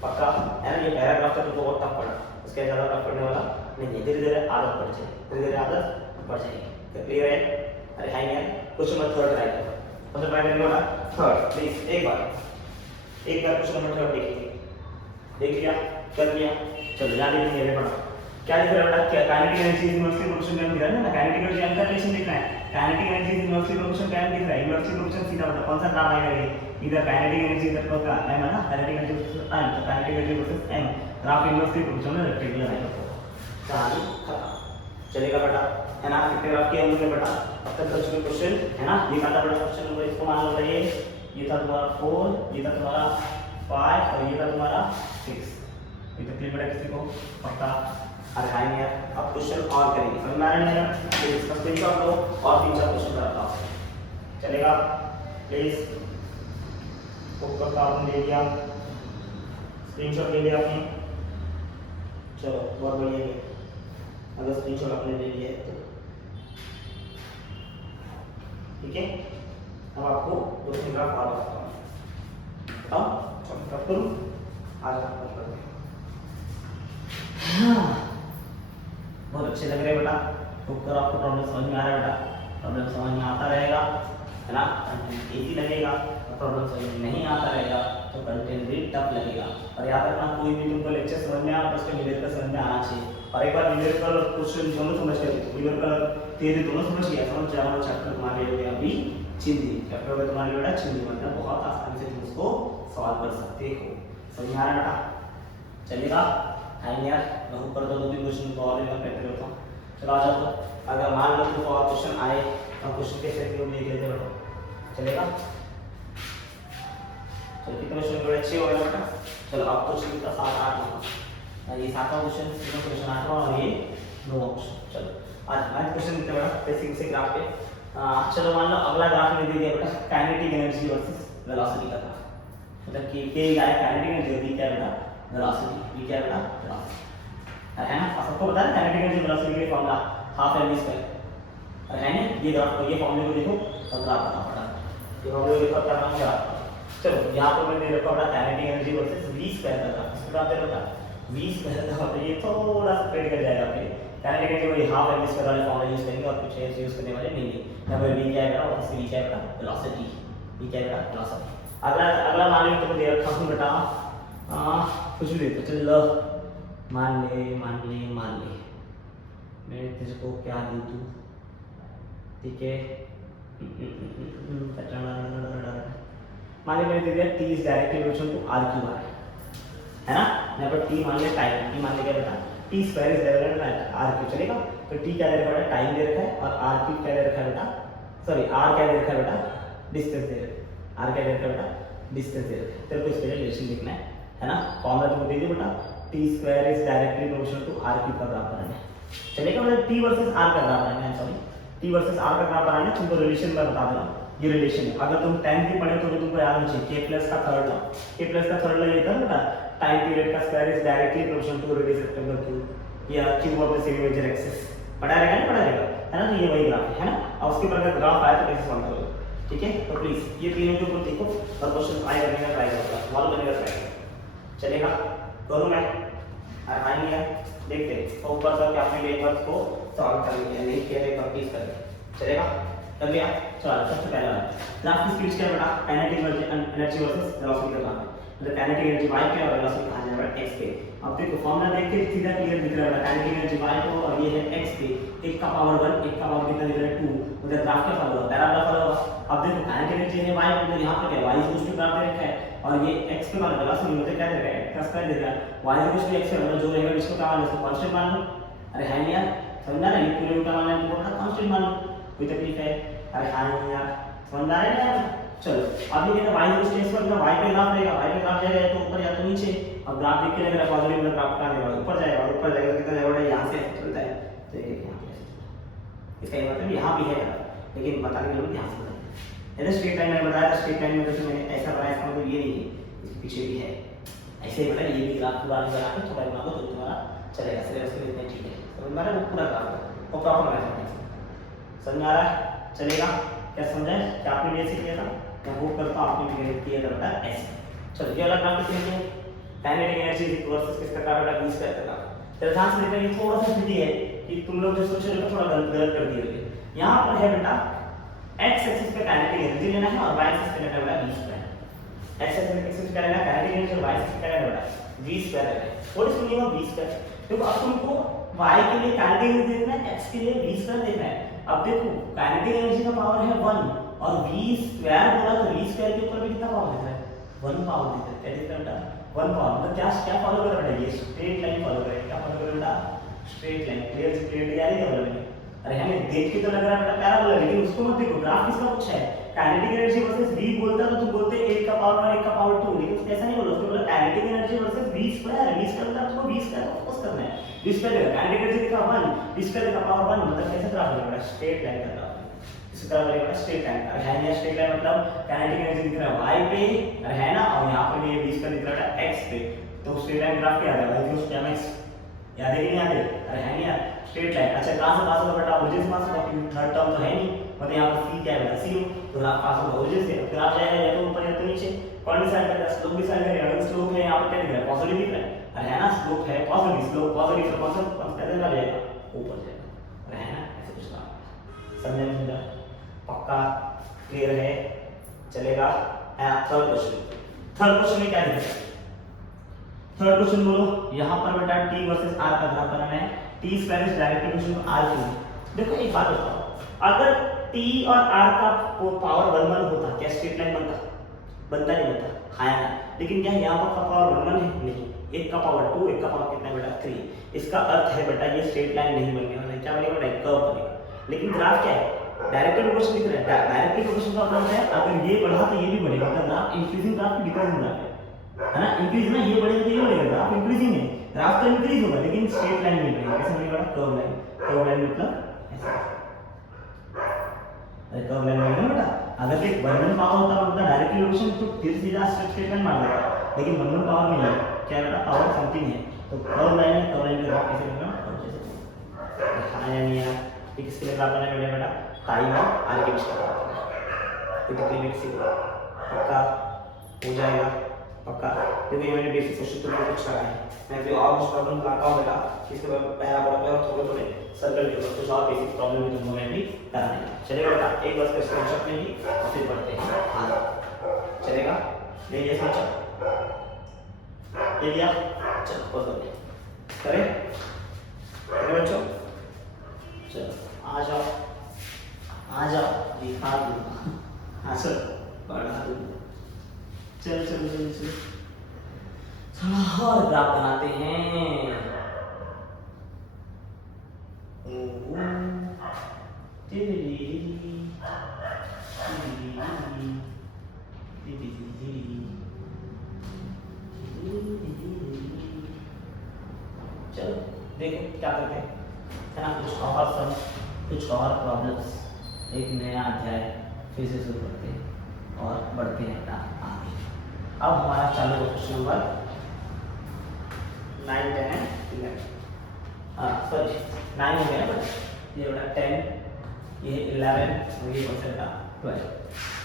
पक्का है ना। ये पैराग्राफ तो तुमको बहुत टफ पड़ा, उसके ज्यादा टफ पड़ने वाला नहीं है, धीरे धीरे आदत पड़ जाए, धीरे धीरे आदत पड़ जाएगी, तो क्लियर है। अरे है नहीं है, कुछ नंबर थर्ड ट्राई करो, मतलब ट्राई करने वाला थर्ड प्लीज एक बार कुछ नंबर थर्ड देखिए, देख लिया कर लिया, चलो यहां देखिए ये पढ़ा क्या लिख रहा है, क्या kinetic energy inversely proportional time दिख रहा है ना, काइनेटिक एनर्जी अंतर रिलेशन दिख रहा है, kinetic energy inversely proportional time दिख रहा है, इनवर्सली प्रोपोर्शनल सीधा बता कौन सा ग्राफ आएगा, ये इधर काइनेटिक एनर्जी इधर का m है ना, काइनेटिक एनर्जी वर्सेस m, तो kinetic energy versus m graph inversely proportional rectangular आएगा, कहानी खत्म, चलेगा बेटा, है ना। कितने ग्राफ किए हमने बेटा अब तक कर चुके क्वेश्चन, है ना। ये काटा बेटा क्वेश्चन नंबर, इसको मान लो ये था तुम्हारा 4, ये था तुम्हारा 5 और ये था तुम्हारा 6, ये तो क्लियर बेटा किसी को पक्का आएंगे। अब क्वेश्चन और करेंगे, समझ में आ रहा है, फिर इसका स्क्रीनशॉट लो और 3-4 क्वेश्चन कराता हूं, चलेगा प्लीज। बुक का आपने ले लिया, स्क्रीनशॉट ले लिया आपने, चलो बहुत बढ़िया है, अगर स्क्रीनशॉट आपने ले लिया है तो ठीक है। अब आपको 2-3 ग्राफ और बताता हूं, बताओ चलो कब करूं, आज आप कर लो, बहुत अच्छे लग रहे हैं बेटा, बुक करो, आपको प्रॉब्लम समझ में आ रहा है बेटा, प्रॉब्लम समझ में आता रहेगा, है ना, कंटेंट इजी लगेगा, और प्रॉब्लम समझ में नहीं आता रहेगा तो कंटेंट भी टफ लगेगा। और याद रखना कोई भी तुमको लेक्चर समझ में आ तो उसके न्यूमेरिकल समझ में आना चाहिए, और एक बार न्यूमेरिकल और क्वेश्चन दोनों समझ गए, न्यूमेरिकल थियरी दोनों समझ गया, समझ जाओ चैप्टर तुम्हारे लिए अभी चिंदी चैप्टर होगा तुम्हारे लिए बेटा, चिंदी मतलब बहुत आसानी से तुम उसको सॉल्व कर सकते हो, समझ में आ रहा है बेटा, चलेगा है यार। मैं ऊपर तो 2-3 क्वेश्चन को और मैं प्रैक्टिस करता हूं, चलो आ जाओ, तो अगर मान लो तो और क्वेश्चन आए तो क्वेश्चन के सेट में देख लेते बेटा, चलेगा। चलो कितने क्वेश्चन बड़े अच्छे हो गए बेटा, चलो अब क्वेश्चन का 7-8 नंबर, ये 7वां क्वेश्चन, क्वेश्चन 8वां और ये 9वां क्वेश्चन। चलो आज 9वां क्वेश्चन देखते हैं बेटा, बेसिक से ग्राफ पे। चलो मान लो अगला ग्राफ में दे दिया बेटा काइनेटिक एनर्जी वर्सेस वेलोसिटी का ग्राफ, मतलब कि के गाय काइनेटिक एनर्जी होती क्या बेटा, वेलोसिटी, ये क्या बेटा वेलोसिटी, है ना। सबको पता है काइनेटिक एनर्जी वेलोसिटी के formula half M V square, है ना। ये ग्राफ को, ये फॉर्मूले को देखो और ग्राफ बना पड़ा, ये फॉर्मूले को देखो क्या नाम क्या। चलो यहां पर मैंने दे रखा है kinetic energy versus v square का ग्राफ, इसको ग्राफ दे रखा v स्क्वायर का, तो ये थोड़ा सा पेड़ कर जाएगा फिर काइनेटिक एनर्जी वही हाफ एम वी स्क्वायर वाले फॉर्मूला यूज करेंगे और कुछ ऐसे यूज करने वाले नहीं है। यहां पर v क्या है और इससे v क्या है वेलोसिटी, v क्या है वेलोसिटी। अगला मान लो तुमको दे रखा हूं बेटा कुछ भी दे, चल मान ले मैं तुझको क्या दूं तू, ठीक है, मान ले मैंने दे दिया t is directly proportional to r cube r, है ना। यहाँ पर t मान ले टाइम, t मान ले क्या बेटा t square is directly r cube, चलेगा। तो t क्या दे रखा है टाइम दे रखा है, और r क्यूब क्या दे रखा है बेटा, सॉरी r क्या दे रखा है बेटा डिस्टेंस दे रखा है, r क्या दे रखा है बेटा डिस्टेंस दे रखा है। तेरे को इसके लिए रिलेशन लिखना है ना, फॉर्मूला तुमको दे दिया बेटा t square is directly proportional to r cube का ग्राफ बनाना है, चलेगा। मतलब t वर्सेस r का ग्राफ बनाना है, सॉरी t वर्सेस r का ग्राफ बनाना है, तुमको रिलेशन मैं बता दे रहा हूं, ये रिलेशन है। अगर तुम 10th की पढ़े तो भी तुमको याद होना चाहिए k प्लस का थर्ड लॉ, k प्लस का थर्ड लॉ ये था बेटा टाइम पीरियड का square is directly proportional to radius rectangle cube या cube of the same major axis, पढ़ा रहेगा ना, पढ़ा रहेगा, है ना। तो ये वही ग्राफ है ना। अब उसके ऊपर अगर ग्राफ आया तो कैसे सॉल्व करोगे, ठीक है, तो प्लीज ये तीनों के ऊपर देखो और क्वेश्चन ट्राई करने का ट्राई करो, सॉल्व करने का ट्राई करो। चलेगा, करूँ मैं? आएंगे देखते हैं तो ऊपर तक आपने लेकर को सॉल्व कर लिया, नहीं किया एक बार प्लीज कर चलेगा, कर लिया। चलो सबसे पहला ग्राफ की स्पीड क्या है बेटा? काइनेटिक एनर्जी वर्सेस वेलोसिटी का ग्राफ है, मतलब काइनेटिक एनर्जी y पे और वेलोसिटी कहां जा रहा है x पे। अब देखो फॉर्मूला देख के सीधा क्लियर दिख रहा है, काइनेटिक एनर्जी y पे और ये है x पे, 1 का पावर 1, 1 का पावर कितना दिख रहा है 2, मतलब ग्राफ क्या फॉलो होगा? पैराबोला फॉलो होगा। अब देखो काइनेटिक एनर्जी है y पे, तो यहां पे क्या y इक्वल्स टू ग्राफ दे रखा है और ये x पे वाला वेलोसिटी मतलब क्या दे रखा है? x स्क्वायर दे रहा है, y इक्वल्स टू x है, जो रहेगा इसको क्या मान लो, इसको कांस्टेंट मान लो। अरे है नहीं यार, समझा ना, ये पूरे का मान लो तो बोलना कांस्टेंट मान लो, कोई तकलीफ है? अरे हाँ यार, समझ आ रहा है यार। चलो अब ये कहता है y इक्वल्स टू x पर, मतलब y पे ग्राफ रहेगा, y पे ग्राफ जाएगा तो ऊपर या तो नीचे। अब ग्राफ देख के लग रहा है पॉजिटिव, मतलब ग्राफ कहां जाएगा? ऊपर जाएगा, और ऊपर जाएगा तो कितना जाएगा? यहां से चलता है, तो ये यहां पे इसका ये मतलब यहां भी है, लेकिन बताने के लिए ध्यान से बताइए। ऐसे स्ट्रेट लाइन में बताया था, स्ट्रेट लाइन में जैसे मैंने ऐसा बनाया, इसका मतलब ये नहीं है, इसके पीछे भी है, ऐसे ही बनाया। ये भी ग्राफ पूरा नहीं बना के थोड़ा बना दो तो तुम्हारा चलेगा, सिलेबस के लिए ठीक है, समझ में आ रहा है? वो पूरा ग्राफ और प्रॉपर बनाना है, समझ में आ रहा है? चलेगा, क्या समझा है? क्या आपने ऐसे किया था? मैं होप करता हूं आपने भी किया था बेटा ऐसे। चलो ये वाला ग्राफ किस लिए है? काइनेटिक एनर्जी वर्सेस किसका ग्राफ बेटा? v स्क्वायर का ग्राफ। चलो ध्यान से देखना, ये थोड़ा सा ट्रिकी है कि तुम लोग जो सोच रहे हो थोड़ा गलत कर दिए होंगे। यहां पर है बेटा x एक्सिस पे काइनेटिक एनर्जी लेना है और y एक्सिस पे लेना है v स्क्वायर। x एक्सिस पे लेना है काइनेटिक एनर्जी और y एक्सिस पे लेना है बेटा v स्क्वायर लेना है। What is meaning of v square? देखो अब तुमको y के लिए काइनेटिक एनर्जी देखना है, x के लिए v स्क्वायर देखना है। अब देखो काइनेटिक एनर्जी का पावर है 1 और v स्क्वायर बोला तो v स्क्वायर के ऊपर भी कितना पावर दिख रहा है? 1 पावर दिख रहा है। क्या दिख रहा है बेटा? 1 पावर। मतलब क्या फॉलो कर रहा है बेटा? ये स्ट्रेट लाइन फॉलो कर रहा है। क्या फॉलो कर रहा है बेटा? Straight line. क्लियर क्लियर आ रही है बोला मैंने? अरे हमें देख के तो लग रहा है बेटा पैराबोला, लेकिन उसको मत देखो, ग्राफ किसका पूछा है? काइनेटिक एनर्जी वर्सेस v बोलता तो तुम बोलते 1 का पावर 1 का पावर 2, लेकिन ऐसा नहीं बोला, उसने बोला kinetic energy versus v square. v square मतलब तुमको v स्क्वायर को फोकस करना है। v स्क्वायर काइनेटिक एनर्जी दिखा 1, v स्क्वायर का पावर 1, मतलब कैसे ग्राफ बनेगा? स्ट्रेट लाइन का ग्राफ इसी तरह बनेगा, स्ट्रेट लाइन। अब है ना स्ट्रेट लाइन मतलब काइनेटिक एनर्जी दिख रहा है y पे, अरे है ना, और यहां पर ये v स्क्वायर दिख रहा है x पे, तो स्ट्रेट लाइन ग्राफ क्या आ जाएगा? Equals to mx। याद है कि नहीं याद है? अरे है नहीं यार, स्ट्रेट लाइन। अच्छा कहां से पास होगा बेटा? ओरिजिन से पास होगा, क्योंकि थर्ड टर्म तो है नहीं, मतलब यहां पर c क्या है बेटा? c तो ग्राफ पास होगा ओरिजिन से। ग्राफ जाएगा या तो ऊपर या तो नीचे, कौन डिसाइड करेगा? स्लोप डिसाइड करेगा। अगर स्लोप है यहां पर क्या दिख रहा है? पॉजिटिव दिख रहा है, अरे है ना, स्लोप है पॉजिटिव, स्लोप पॉजिटिव तो कौन कैसे चला जाएगा? ऊपर जाएगा, अरे है ना, ऐसे कुछ काम समझा नहीं समझा? पक्का क्लियर है? चलेगा। थर्ड क्वेश्चन में क्या दिख रहा है? थर्ड क्वेश्चन बोलो, यहां पर बेटा t वर्सेस r का ग्राफ बनाना है। t square is directly equal to r cube. देखो एक बात बताओ, अगर t और r का पावर 1 1 होता क्या स्ट्रेट लाइन बनता? बनता नहीं बनता? हाँ ना, लेकिन क्या यहां पर का पावर 1 1 है? नहीं, 1 का पावर 2, 1 का पावर कितना बेटा? 3। इसका अर्थ है बेटा ये स्ट्रेट लाइन नहीं बनने वाला है, क्या बनेगा बेटा? कर्व बनेगा। लेकिन ग्राफ क्या है? डायरेक्टली प्रोपोर्शनल दिख रहा है। डायरेक्टली प्रोपोर्शनल का मतलब है अगर ये बढ़ा तो ये भी बढ़ेगा, मतलब ग्राफ इंक्रीजिंग ग्राफ की डिक्रीजिंग ग्राफ है ना? इंक्रीज ना, ये बढ़ेगा तो ये बढ़ेगा, ग्राफ इंक्रीजिंग है, ग्राफ तो इंक्रीज होगा लेकिन स्ट्रेट लाइन नहीं बनेगा। कैसे बनेगा? Curve line. कर्व लाइन मतलब ऐसा, अरे कर्व लाइन बनेगा बेटा। अगर एक वर्णन पावर होता मतलब डायरेक्टली प्रोपोर्शनल तो फिर सीधा स्ट्रेट लाइन मार देगा, लेकिन वर्णन पावर नहीं है, क्या बेटा? पावर समथिंग है, तो कर्व लाइन है। कर्व लाइन का ग्राफ कैसे बनेगा? हाँ या नहीं यार? ये किसके लिए ग्राफ बनाया बेटा? टाइम और आर के बीच का ग्राफ है, तो लिमिट से पक्का हो जाएगा, पक्का। देखो ये मैंने बेसिक क्वेश्चन तो मैंने कुछ करा है, मैं भी और कुछ प्रॉब्लम लाता हूं बेटा, इसके बाद पैराबोला पे और थोड़े थोड़े सर्कल के कुछ और बेसिक प्रॉब्लम भी तुमको मैं भी कराने हैं। चलेगा बेटा? एक बस का स्क्रीनशॉट में भी और फिर पढ़ते हैं। हां चलेगा? ले लिया स्क्रीनशॉट? ले लिया? चलो पढ़ो करें बच्चों, चलो आ जाओ दिखा दूंगा, हाँ सर पढ़ा दूंगा। चलो चलो चलो चलो थोड़ा और ग्राफ बनाते हैं। चलो देखो क्या करते हैं, है ना? कुछ और प्रॉब्लम्स, एक नया अध्याय फिर से शुरू करते हैं और बढ़ते हैं आगे। अब हमारा चालू है क्वेश्चन नंबर 9 10 11, हाँ सॉरी 9 हो गया बट ये बड़ा 10 ये 11 और ये कौन सा बेटा 12।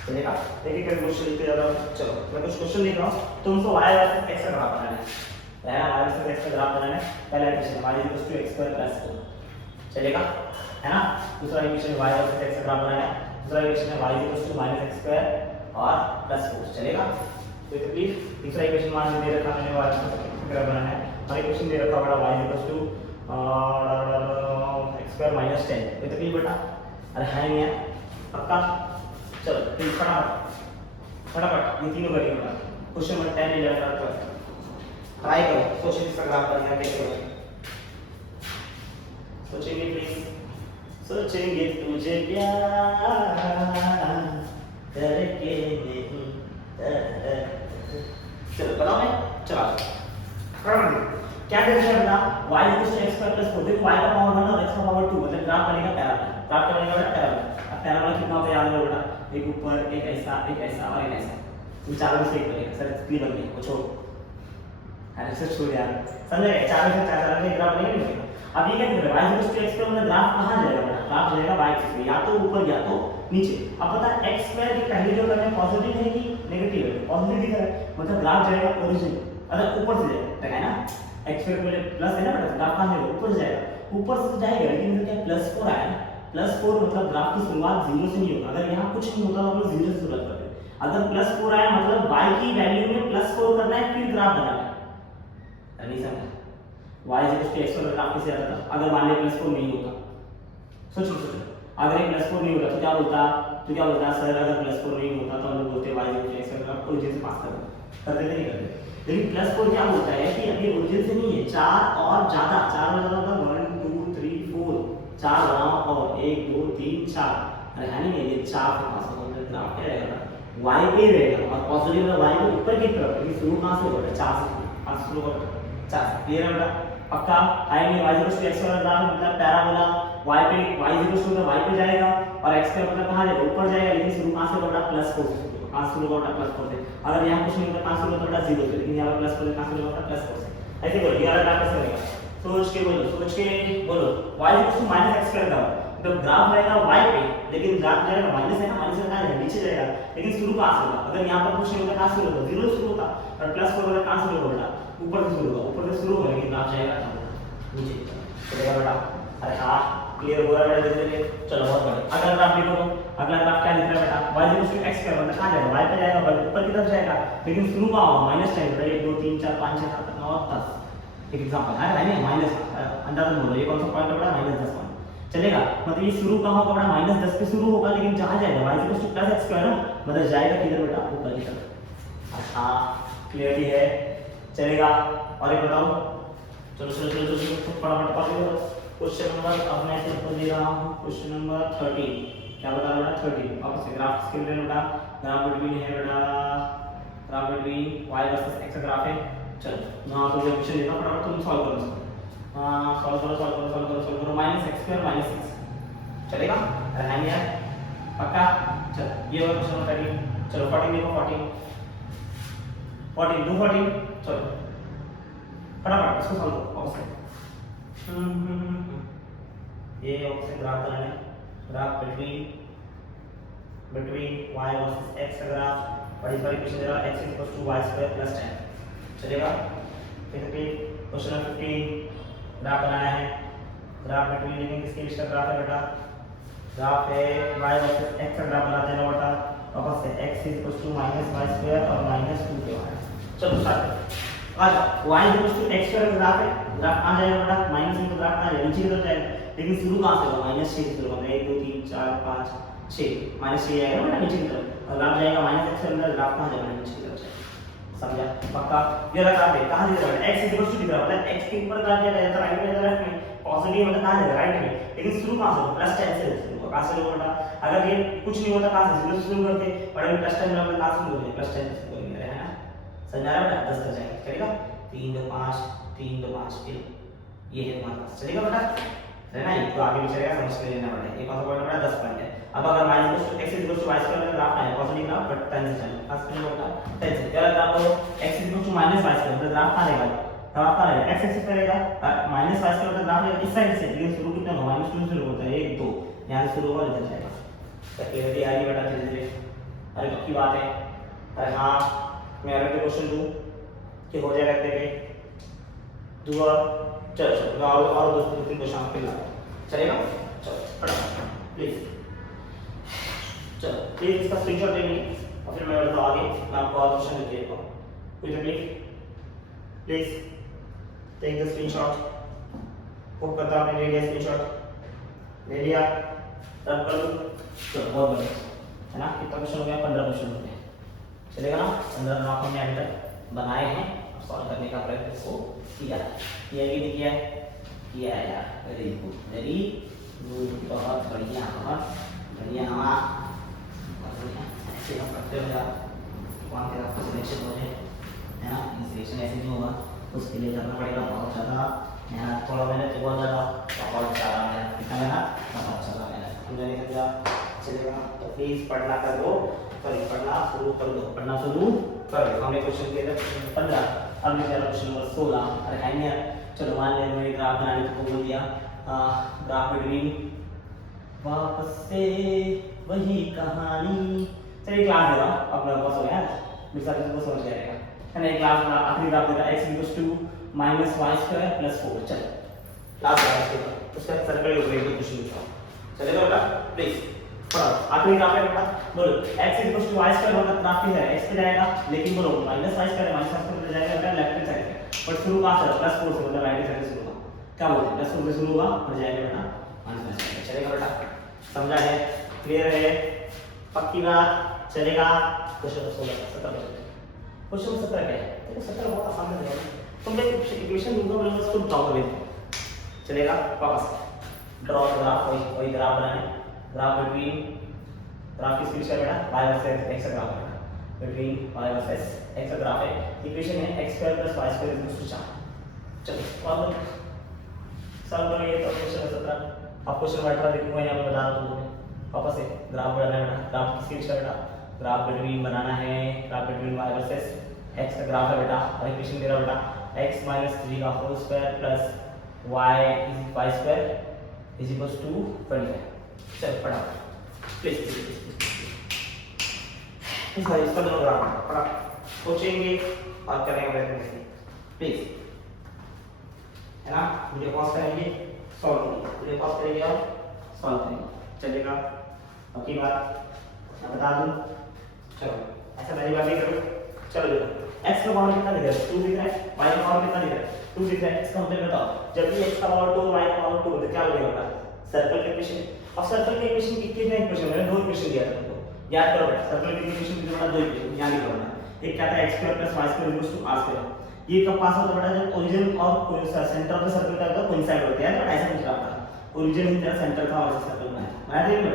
चलेगा, देखिए क्या क्वेश्चन लिखते जा रहा हूँ। चलो मैं कुछ क्वेश्चन लिख रहा हूँ, तुमको y वर्सेस x का ग्राफ बनाना है। पहला y वर्सेस x का ग्राफ बनाना है। पहला equation y = x square plus 4 चलेगा, है ना। दूसरा इक्वेशन y वर्सेस x का ग्राफ बनाना है। दूसरा इक्वेशन है y = x स्क्वायर और प्लस 4 चलेगा। तो प्लीज तीसरा इक्वेशन मान दे रखा मैंने y वर्सेस x का ग्राफ बनाना है और इक्वेशन दे रखा बड़ा y = x स्क्वायर माइनस 10। ये तकलीफ बेटा अरे है नहीं है पक्का। चलो फिर फटाफट ये तीनों करिए बेटा। क्वेश्चन नंबर 10 ले जाकर ट्राई करो, सोचिए इसका ग्राफ बनाना कैसे होगा। सोचेंगे प्लीज, सोचेंगे तुझे प्यार करके नहीं। चलो बताओ मैं चला क्या कहते हैं बेटा y = x स्क्वायर प्लस 4। देखो y का पावर 1 और x का पावर 2 मतलब ग्राफ बनेगा पैराबोला। ग्राफ क्या बनेगा बेटा पैराबोला। अब पैराबोला कितना होता है याद रखो बेटा, एक ऊपर एक ऐसा और एक ऐसा, इन चारों में से एक बनेगा। सर क्लियर बन गया, वो छोड़ अरे सर छोड़ यार, समझ गए। चारों से चार में ग्राफ बनेगा नहीं। अब ये क्या कर रहा है y = x स्क्वायर मतलब ग्राफ कहां जाएगा बेटा, ग्राफ जाएगा y एक्सिस पे, या तो ऊपर या तो नीचे। अब पता है x स्क्वायर की पहली जो टर्म है पॉजिटिव है कि नेगेटिव है, पॉजिटिव दिख रहा है मतलब ग्राफ जाएगा ओरिजिन मतलब ऊपर से जाएगा, है ना। x स्क्वायर पहले प्लस है ना बेटा, ग्राफ कहां जाएगा ऊपर से जाएगा, ऊपर से जाएगा। लेकिन इधर क्या +4 आया है, +4 मतलब ग्राफ की शुरुआत 0 से नहीं होगा। अगर यहां कुछ नहीं होता तो हम लोग 0 से शुरुआत करते हैं। अगर +4 आया मतलब y की वैल्यू में +4 करना है फिर ग्राफ बनाना है। नहीं समझा, y = x और ग्राफ कैसे आता था अगर मान ले +4 नहीं होता। सोचो अगर ये +4 नहीं होता तो क्या बोलता सर अगर +4 नहीं होता तो हम लोग बोलते y = x और ग्राफ ओरिजिन से पास कर देते नहीं करते। लेकिन +4 क्या बोलता है कि अभी ओरिजिन से नहीं है, 4 और ज्यादा, 4 में ज्यादा होगा 1 2 3 4, 4 बनाओ और 1 2 3 4, अरे है नहीं ये 4 के पास होगा मतलब ग्राफ क्या रहेगा y पे रहेगा और पॉजिटिव में y के ऊपर की तरफ। लेकिन शुरू कहां से होगा 4 से, 5 शुरू होगा 4 से। क्लियर है बेटा पक्का। आएंगे y = x वाला ग्राफ मतलब पैराबोला y पे y = y पे जाएगा और x का मतलब कहां जाएगा ऊपर जाएगा। लेकिन शुरू कहां से होगा +4 से, कहां शुरू होगा +4 से। अगर यहां कुछ नहीं होता कहां शुरू होता 0 से, लेकिन यहां +4 से कहां शुरू होता +4 से। ऐसे बोलो ये वाला ग्राफ कैसे बनेगा, सोच के बोलो y = x स्क्वायर का तो ग्राफ रहेगा y पे, लेकिन ग्राफ जाएगा माइनस है ना, माइनस से कहां जाएगा नीचे जाएगा। लेकिन शुरू कहां से होगा, अगर यहां पर कुछ नहीं होता कहां शुरू होता 0 से शुरू होता और +4 होगा कहां शुरू होगा ऊपर से शुरू होगा, ऊपर से शुरू होगा लेकिन ग्राफ जाएगा नीचे चलेगा बेटा। अरे हां क्लियर हो रहा है बेटा धीरे धीरे। चलो बहुत बढ़िया, अगला ग्राफ देखो तो अगला ग्राफ क्या दिख रहा है बेटा y = x स्क्वायर मतलब कहां जाएगा y पे जाएगा ऊपर की तरफ जाएगा। लेकिन शुरू कहां होगा -10 बेटा 1 2 3 4 5 6 7 8 9 10 एक एग्जांपल है नहीं माइनस अंदाजा बोलो ये कौन सा पॉइंट है बेटा -10 पॉइंट चलेगा। मतलब ये शुरू कहां होगा बेटा -10 पे शुरू होगा लेकिन जहां जाएगा y = x स्क्वायर ना मतलब जाएगा किधर बेटा ऊपर की तरफ। अच्छा क्लियरली है चलेगा। और एक बताओ चलो फटाफट पढ़ो क्वेश्चन नंबर अब मैं आपको दे रहा हूं क्वेश्चन नंबर 13 क्या बता रहा है 13 वापस से ग्राफ स्केल ले बेटा। ग्राफ बिटवीन है बेटा graph between y versus x graph है। चलो यहां तो ये क्वेश्चन देना फटाफट तुम सॉल्व करो इसको। हां सॉल्व करो -x² -x चलेगा रहना है पक्का। चलो ये वाला क्वेश्चन नंबर 13 चलो 14 देखो 14 2 14 चलो फटाफट इसको सॉल्व करो वापस से। ये ऑप्शन ग्राफ बनाना है graph between y versus x graph और इस बार क्वेश्चन दे रहा है x = y² + 10 चलेगा। फिर क्वेश्चन नंबर 15 ग्राफ बनाना है ग्राफ बिटवीन लिविंग किसके बीच का ग्राफ है बेटा ग्राफ है y वर्सेस x ग्राफ बनाते हैं बेटा वापस से x = -y² और -2 के बाद। चलो स्टार्ट आज y = x² ग्राफ है ग्राफ कहां जाएगा बेटा माइनस में तो ग्राफ कहां जाएगा नीचे की तरफ जाएगा। लेकिन शुरू कहां से होगा -6 से शुरू होगा 1 2 3 4 5 6 -6 आएगा बेटा नीचे की तरफ और ग्राफ जाएगा -x के अंदर ग्राफ कहां जाएगा नीचे की तरफ जाएगा समझा पक्का। ये रहा ग्राफ है कहां जाएगा x = दिख रहा मतलब x के ऊपर ग्राफ जाएगा या तो राइट में या लेफ्ट में पॉजिटिव मतलब कहां जाएगा राइट में। लेकिन शुरू कहां से होगा +10 से शुरू होगा कहां से होगा बेटा अगर ये कुछ नहीं होता कहां से 0 से शुरू करते और अभी +10 में कहां से शुरू होगा +10 से शुरू होगा है ना समझा रहा बेटा 10 तक जाएगा चलेगा 3 2 5 3 2 5 फिर ये है हमारा चलेगा बेटा है ना। ये तो आगे भी चलेगा समझ के लेना बेटा ये कौन सा पॉइंट बेटा 10 पॉइंट है। अब अगर x = y² ग्राफ है पॉजिटिव ग्राफ बट 10 से चलेगा खास करके बेटा 10 से क्या ग्राफ हो x = -y² मतलब ग्राफ कहां रहेगा ग्राफ कहां रहेगा x एक्सिस पे रहेगा -y² मतलब ग्राफ इस साइड से लेकिन शुरू कितना होगा -2 से शुरू होता है 1 2 यहाँ से शुरू होगा इधर जाएगा। तो क्लियरिटी आ रही है बेटा धीरे धीरे? अरे पक्की बात है? अरे हाँ, मैं अगले क्वेश्चन दूँ कि हो जाएगा तेरे दूआ? चलो चलो मैं और दो तीन क्वेश्चन आपके ला चलेगा? चलो फटाफट प्लीज, चलो प्लीज इसका स्क्रीनशॉट ले लीजिए और फिर मैं बताऊँ आगे, मैं आपको और क्वेश्चन दे देता हूँ। कोई तकलीफ? Please take the screenshot. वो करता आपने ले लिया स्क्रीनशॉट? ले लिया? रब कर दूँ? चलो बहुत बढ़िया है ना। कितना क्वेश्चन हो गया? 15 क्वेश्चन हो गए। चलेगा ना? 15 नंबर हमने अभी तक बनाए हैं और सॉल्व करने का प्रयत्न इसको किया है कि नहीं किया है? किया है यार, वेरी गुड वेरी गुड, बहुत बढ़िया बहुत बढ़िया। ऐसे हम करते हो यार, वहाँ पे आपका सिलेक्शन हो जाए है ना। सिलेक्शन ऐसे नहीं होगा तो उसके लिए करना पड़ेगा बहुत ज़्यादा मेहनत, थोड़ा मेहनत बहुत ज़्यादा, बहुत ज़्यादा मेहनत, कितना मेहनत? बहुत ज़्यादा मेहनत। मुझे नहीं समझा? चलेगा? तो प्लीज पढ़ना कर दो, सॉरी पढ़ना शुरू कर दो, पढ़ना शुरू कर दो। हमने क्वेश्चन किया था क्वेश्चन 15, अब मैं चला क्वेश्चन नंबर 16। अरे है नहीं यार? चलो मान लिया मैंने ग्राफ बनाने को बोल दिया, ग्राफ बिटवीन, वापस से वही कहानी। चलिए क्लास दे रहा हूँ, अब मेरे पास हो गया दूसरा क्वेश्चन को समझ जाएगा है ना। एक क्लास बना, आखिरी ग्राफ दे रहा है x = -y² + 4। चलो क्लास बना इसके ऊपर, उसका सर्कल हो गया क्वेश्चन लिखा। चलेगा बेटा? प्लीज पढ़ो। आखिरी ग्राफ है बेटा, बोलो x = y² होगा, ग्राफ की है x पे जाएगा, लेकिन बोलो -y² पे जाएगा बेटा लेफ्ट साइड पे, बट शुरू कहां से? +4 से, मतलब राइट साइड से शुरू होगा। क्या बोलते हैं? +4 से शुरू होगा और जाएगा बेटा -y। चलेगा बेटा? समझा है? क्लियर है? पक्की बात? चलेगा? क्वेश्चन 16 17 क्वेश्चन 17 क्या है? देखो 17 बहुत आसान है, तो मैं इक्वेशन दूंगा, मैं उसको ड्रॉ कर देता हूं। चलेगा? वापस ड्रॉ ग्राफ, वही ग्राफ बनाने, ग्राफ बिटवीन, ग्राफ किसकी विषय बेटा? y वर्सेस x का ग्राफ है, बिटवीन y वर्सेस x का ग्राफ है। इक्वेशन है x² + y² = 4। चलो सॉल्व करिए तो क्वेश्चन 17। अब क्वेश्चन 18 देखूंगा, यहां पे बता रहा हूं तुम्हें। वापस से ग्राफ बनाना है बेटा, ग्राफ किसकी विषय बेटा? ग्राफ बिटवीन बनाना है, graph between y versus x का ग्राफ है बेटा, और इक्वेशन दे रहा बेटा x - 3 का होल स्क्वायर प्लस y² = 25। चल पढ़ा प्लीज इस भाई इसका दोनों ग्राफ पढ़ा, सोचेंगे और करेंगे प्रयत्न प्लीज, है ना। वीडियो पॉज करेंगे, सॉल्व करेंगे, वीडियो पॉज करेंगे और सॉल्व करेंगे। चलेगा? अब की बात मैं बता दूं, चलो ऐसा पहली बार नहीं करो। चलो देखो x का पावर कितना दिख रहा है? 2 दिख रहा है, y का पावर कितना दिख रहा है? 2 दिख रहा है। इसका मतलब बताओ, जब भी x का पावर 2 y का पावर 2 तो क्या हो जाएगा? सर्कल के इक्वेशन। अब सर्कल के इक्वेशन कितने इक्वेशन है? 2 इक्वेशन दिया था तुमको, याद करो बेटा। सर्कल के इक्वेशन कितने बड़ा? 2 इक्वेशन याद करो ना। एक क्या था? x² + y² = r²। ये कब पास होता बेटा? जब ओरिजिन और सेंटर ऑफ द सर्कल का कोइंसाइड होते हैं, तो ऐसा कुछ आता है। ओरिजिन ही तेरा सेंटर था और सर्कल में है, ठीक है।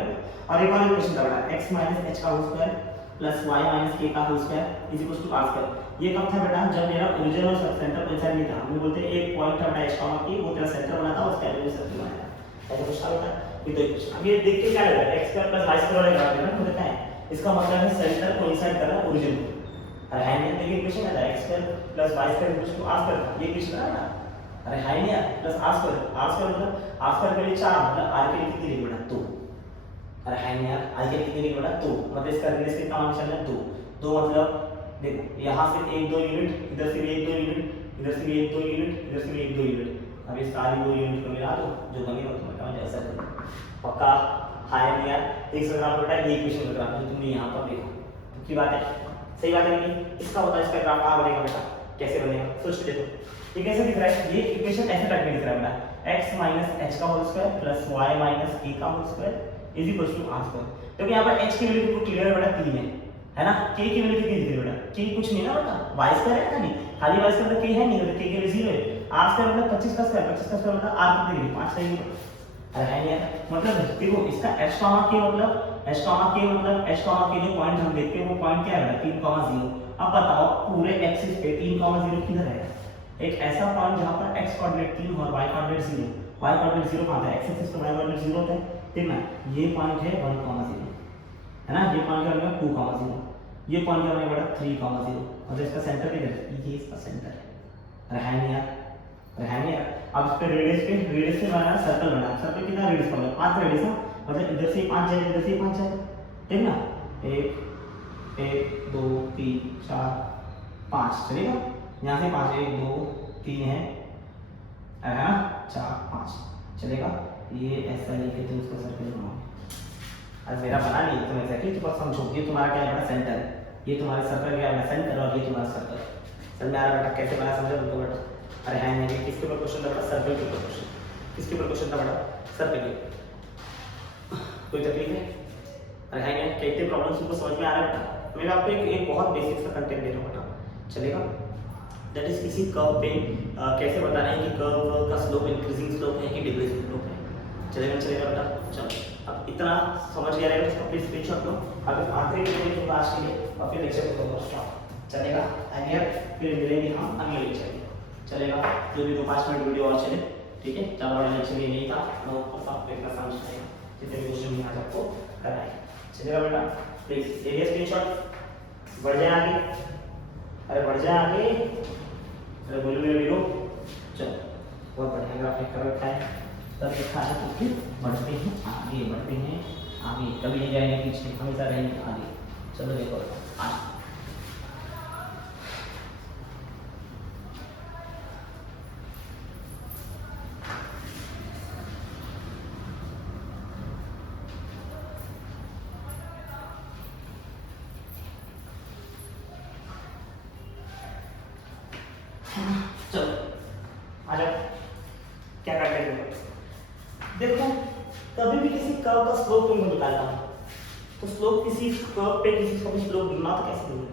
और एक और इक्वेशन था बेटा, x - h का whole square plus y - k का होल स्क्वायर = r²। ये कब था बेटा? जब मेरा ओरिजिन और सेंटर कोइंसाइड नहीं था। हम बोलते हैं एक पॉइंट था बेटा h, k, वो तेरा सेंटर बना था, उसका एरिया सर्कल बनाया था। ऐसा कुछ था बेटा। ये दो इक्वेशन, अब ये देख के क्या लग रहा है? x² + y² वाला ग्राफ है ना, तो क्या है? इसका मतलब है सेंटर कोइंसाइड कर रहा है ओरिजिन को। अरे है नहीं, देखिए इक्वेशन है x² + y² = r²। ये इक्वेशन है ना। अरे है नहीं यार, प्लस r² मतलब r² के लिए 4, मतलब r के लिए कितनी लिख बेटा? 2। अरे है नहीं यार, r के लिए कितनी लिख बेटा? 2, मतलब इसका रेडियस कितना होना चाहिए? 2 मतलब देखो यहाँ से 1-2 यूनिट, इधर से भी 1-2 यूनिट, इधर से भी 1-2 यूनिट, इधर से भी 1-2 यूनिट। अब ये सारी 2 यूनिट को मिला दो, जो बनी हो तुम्हें समझ ऐसा करो। पक्का? हाय नहीं यार, एक सौ ग्राम बेटा ये इक्वेशन का ग्राफ जो तुमने यहाँ पर देखो, की बात है, सही बात है नहीं? इसका होता है इसका ग्राफ कहाँ बनेगा बेटा? कैसे बनेगा? सोच के देखो, ये कैसे दिख रहा है? ये इक्वेशन ऐसे टाइप में दिख रहा है बेटा, x - h का whole square plus y - k का होल स्क्वायर = r²। क्योंकि यहाँ पर h की वैल्यू बिल्कुल क्लियर है बेटा, 3 है ना। k की वैल्यू कितनी दिख रही है बेटा? k कुछ नहीं ना बेटा, y² है खाली y² मतलब k है नहीं, मतलब k की वैल्यू 0 है। r² मतलब 25 का स्क्वायर, 25 का स्क्वायर मतलब r कितनी डिग्री? 5 सही है। अरे है नहीं, मतलब देखो इसका h, k मतलब h, k जो पॉइंट हम देखते हैं वो पॉइंट क्या है बेटा? 3,0। अब बताओ पूरे एक्सिस पे 3,0 किधर है? एक ऐसा पॉइंट जहां पर x कोऑर्डिनेट 3 और y कोऑर्डिनेट 0, y कोऑर्डिनेट 0 कहां है? x एक्सिस पे y कोऑर्डिनेट 0 होता है, ठीक ना। ये पॉइंट है 1,0 है ना, ये पॉइंट क्या है? 2,0, ये पॉइंट क्या है बेटा? 3,0 और इसका सेंटर किधर है? ये इसका सेंटर है। अरे है नहीं यार, अरे है नहीं यार। अब इस पे रेडियस से बनाना सर्कल बनाना, सर्कल कितना रेडियस का? 5 रेडियस है, मतलब इधर से 5 जाएगा, इधर से 5 जाएगा, ठीक ना। 1 1 2 3 4 5 चलेगा, यहाँ से 5 1 2 3 है ना, 4 5 चलेगा। ये ऐसा लेके तुम उसका सर्कल बनाओ। अब मेरा बना नहीं तुम एग्जैक्टली तो बस समझो, ये तुम्हारा क्या है बेटा, सेंटर, ये तुम्हारे सर्कल क्या है, सेंटर, और ये तुम्हारा सर्कल। समझ में आ रहा बेटा कैसे बना, समझो तुमको बेटा। अरे है नहीं, किसके ऊपर क्वेश्चन था बेटा, सर्कल के ऊपर क्वेश्चन। किसके ऊपर क्वेश्चन था बेटा, सर्कल के। कोई तकलीफ है? अरे है नहीं, कितने प्रॉब्लम्स तुमको समझ में आ रहा है बेटा। मैं आपको एक बहुत बेसिक्स का कंटेंट दे रहा हूँ बेटा, चलेगा। दैट इज किसी कर्व पे कैसे बताना है कि कर्व का स्लोप इंक्रीजिंग स्लोप है कि डिक्रीजिंग स्लोप है। चलेगा चलेगा बेटा, चलो अब इतना समझ गया रहेगा, इसको प्लीज स्क्रीनशॉट लो। अब आखिरी वीडियो को आज के लिए और फिर लेक्चर को कवर स्टॉप, चलेगा। एंड यार फिर मिलेंगे हम अगले लेक्चर में, चलेगा। जो भी 2-5 मिनट वीडियो और चले, ठीक है। ज़्यादा बड़ा लेक्चर ये नहीं था, मैं ऊपर साफ देखना समझ आएगा, जितने भी क्वेश्चन आज आपको कराए, चलेगा बेटा। प्लीज एरिया स्क्रीनशॉट, बढ़ जाए आगे, अरे बढ़ जाए आगे, अरे बोलो मेरे वीडियो, चलो बहुत बढ़िया ग्राफिक कर रखा है, तब लिखा है तो फिर बढ़ते हैं आगे, बढ़ते हैं आगे, कभी नहीं जाएंगे पीछे, हमेशा रहेंगे आगे। चलो देखो आज चलो आ जाओ, क्या करते हैं देखो। कभी भी किसी कर्व का स्लोप तुमको निकालना हो तो स्लोप किसी कर्व पे किसी का भी स्लोप ढूंढना तो कैसे ढूंढना।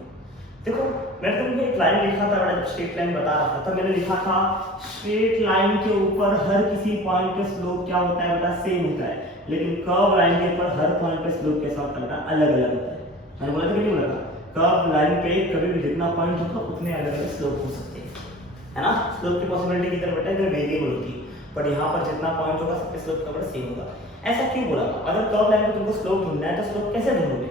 देखो मैंने तुमको एक लाइन लिखा था बेटा, जब स्ट्रेट लाइन बता रहा था तब मैंने लिखा था स्ट्रेट लाइन के ऊपर हर किसी पॉइंट पे स्लोप क्या होता है बेटा, सेम होता है। लेकिन कर्व लाइन के ऊपर हर पॉइंट पे स्लोप कैसा होता है बेटा, अलग अलग होता है। मैंने बोला था कि नहीं बोला था, कर्व लाइन पे कभी भी जितना पॉइंट होगा उतने अलग अलग स्लोप हो सकते हैं, है ना। स्लोप की पॉसिबिलिटी किधर बेटा, इधर वेरिएबल होती है, बट यहाँ पर जितना पॉइंट होगा सबके स्लोप का बेटा सेम होगा। ऐसा क्यों बोला? अगर कर्व लाइन पे तुमको स्लोप ढूंढना है तो स्लोप कैसे ढूंढोगे?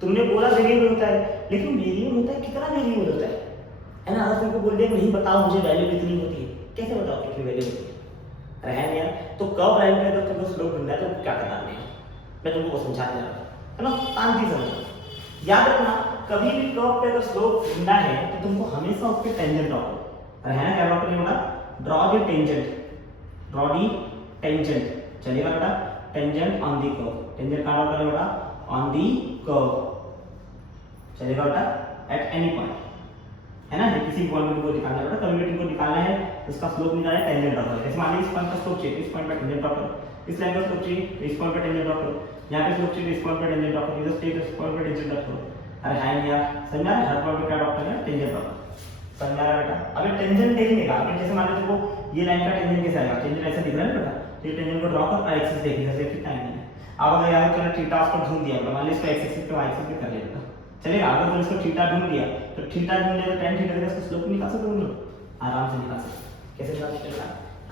तुमने बोला वेरिएबल होता है, लेकिन वेरिएबल होता है कितना वेरिएबल होता है ना। अगर तुमको बोल दिया नहीं बताओ मुझे वैल्यू कितनी होती है, कैसे बताओ कितनी वैल्यू होती है? अरे है यार, तो कर्व लाइन पे अगर तुमको स्लोप ढूंढना है तो क्या करना है, मैं तुमको समझा दे रहा हूँ, है ना। शांति से समझो, याद रखना कभी भी कर्व पे अगर स्लोप ढूंढना है तो तुमको हमेशा उसके टेंजेंट ड्रॉ करो। अरे है ना, क्या ड्रॉ करना होगा, draw the tangent, draw the tangent, चलेगा बेटा। Tangent on the curve, tangent कहां ड्रॉ करें बेटा, ऑन दी कर्व, चलेगा बेटा, एट एनी पॉइंट, है ना। किसी पॉइंट को निकालना है बेटा, कभी भी को निकालना है उसका स्लोप निकालना है, टेंजेंट ड्रॉ करो। जैसे मान लीजिए इस पॉइंट का स्लोप चाहिए, इस पॉइंट पे टेंजेंट ड्रॉ करो, इस लाइन का स्लोप चाहिए इस पॉइंट पे टेंजेंट ड्रॉ करो, यहां पे स्लोप चाहिए इस पॉइंट पे टेंजेंट ड्रॉ करो, इधर स्टेट इस पॉइंट पे टेंजेंट ड्रॉ करो। अरे हां यार समझ आ रहा है, हर पॉइंट पे क्या ड्रॉ करना है, टेंजेंट ड्रॉ करो, समझ आ रहा है बेटा। अगर टेंजेंट देखने का, अगर जैसे मान लो तुमको ये लाइन का टेंजेंट कैसा आएगा, टेंजेंट ऐसा दिख रहा है ना बेटा, तो ये टेंजेंट को ड्रॉ कर, और एक्सिस देखिए जैसे कितना एंगल है। अब अगर यहां पे थीटा उसको ढूंढ दिया, मान लो इसका एक्सिस पे वाई एक्सिस पे कर लिया, चलेगा। अगर तुम इसको थीटा ढूंढ दिया तो थीटा ढूंढ लिया तो tan थीटा का इसका स्लोप निकाल सकते हो, आराम से निकाल सकते। कैसे निकाल सकते हैं,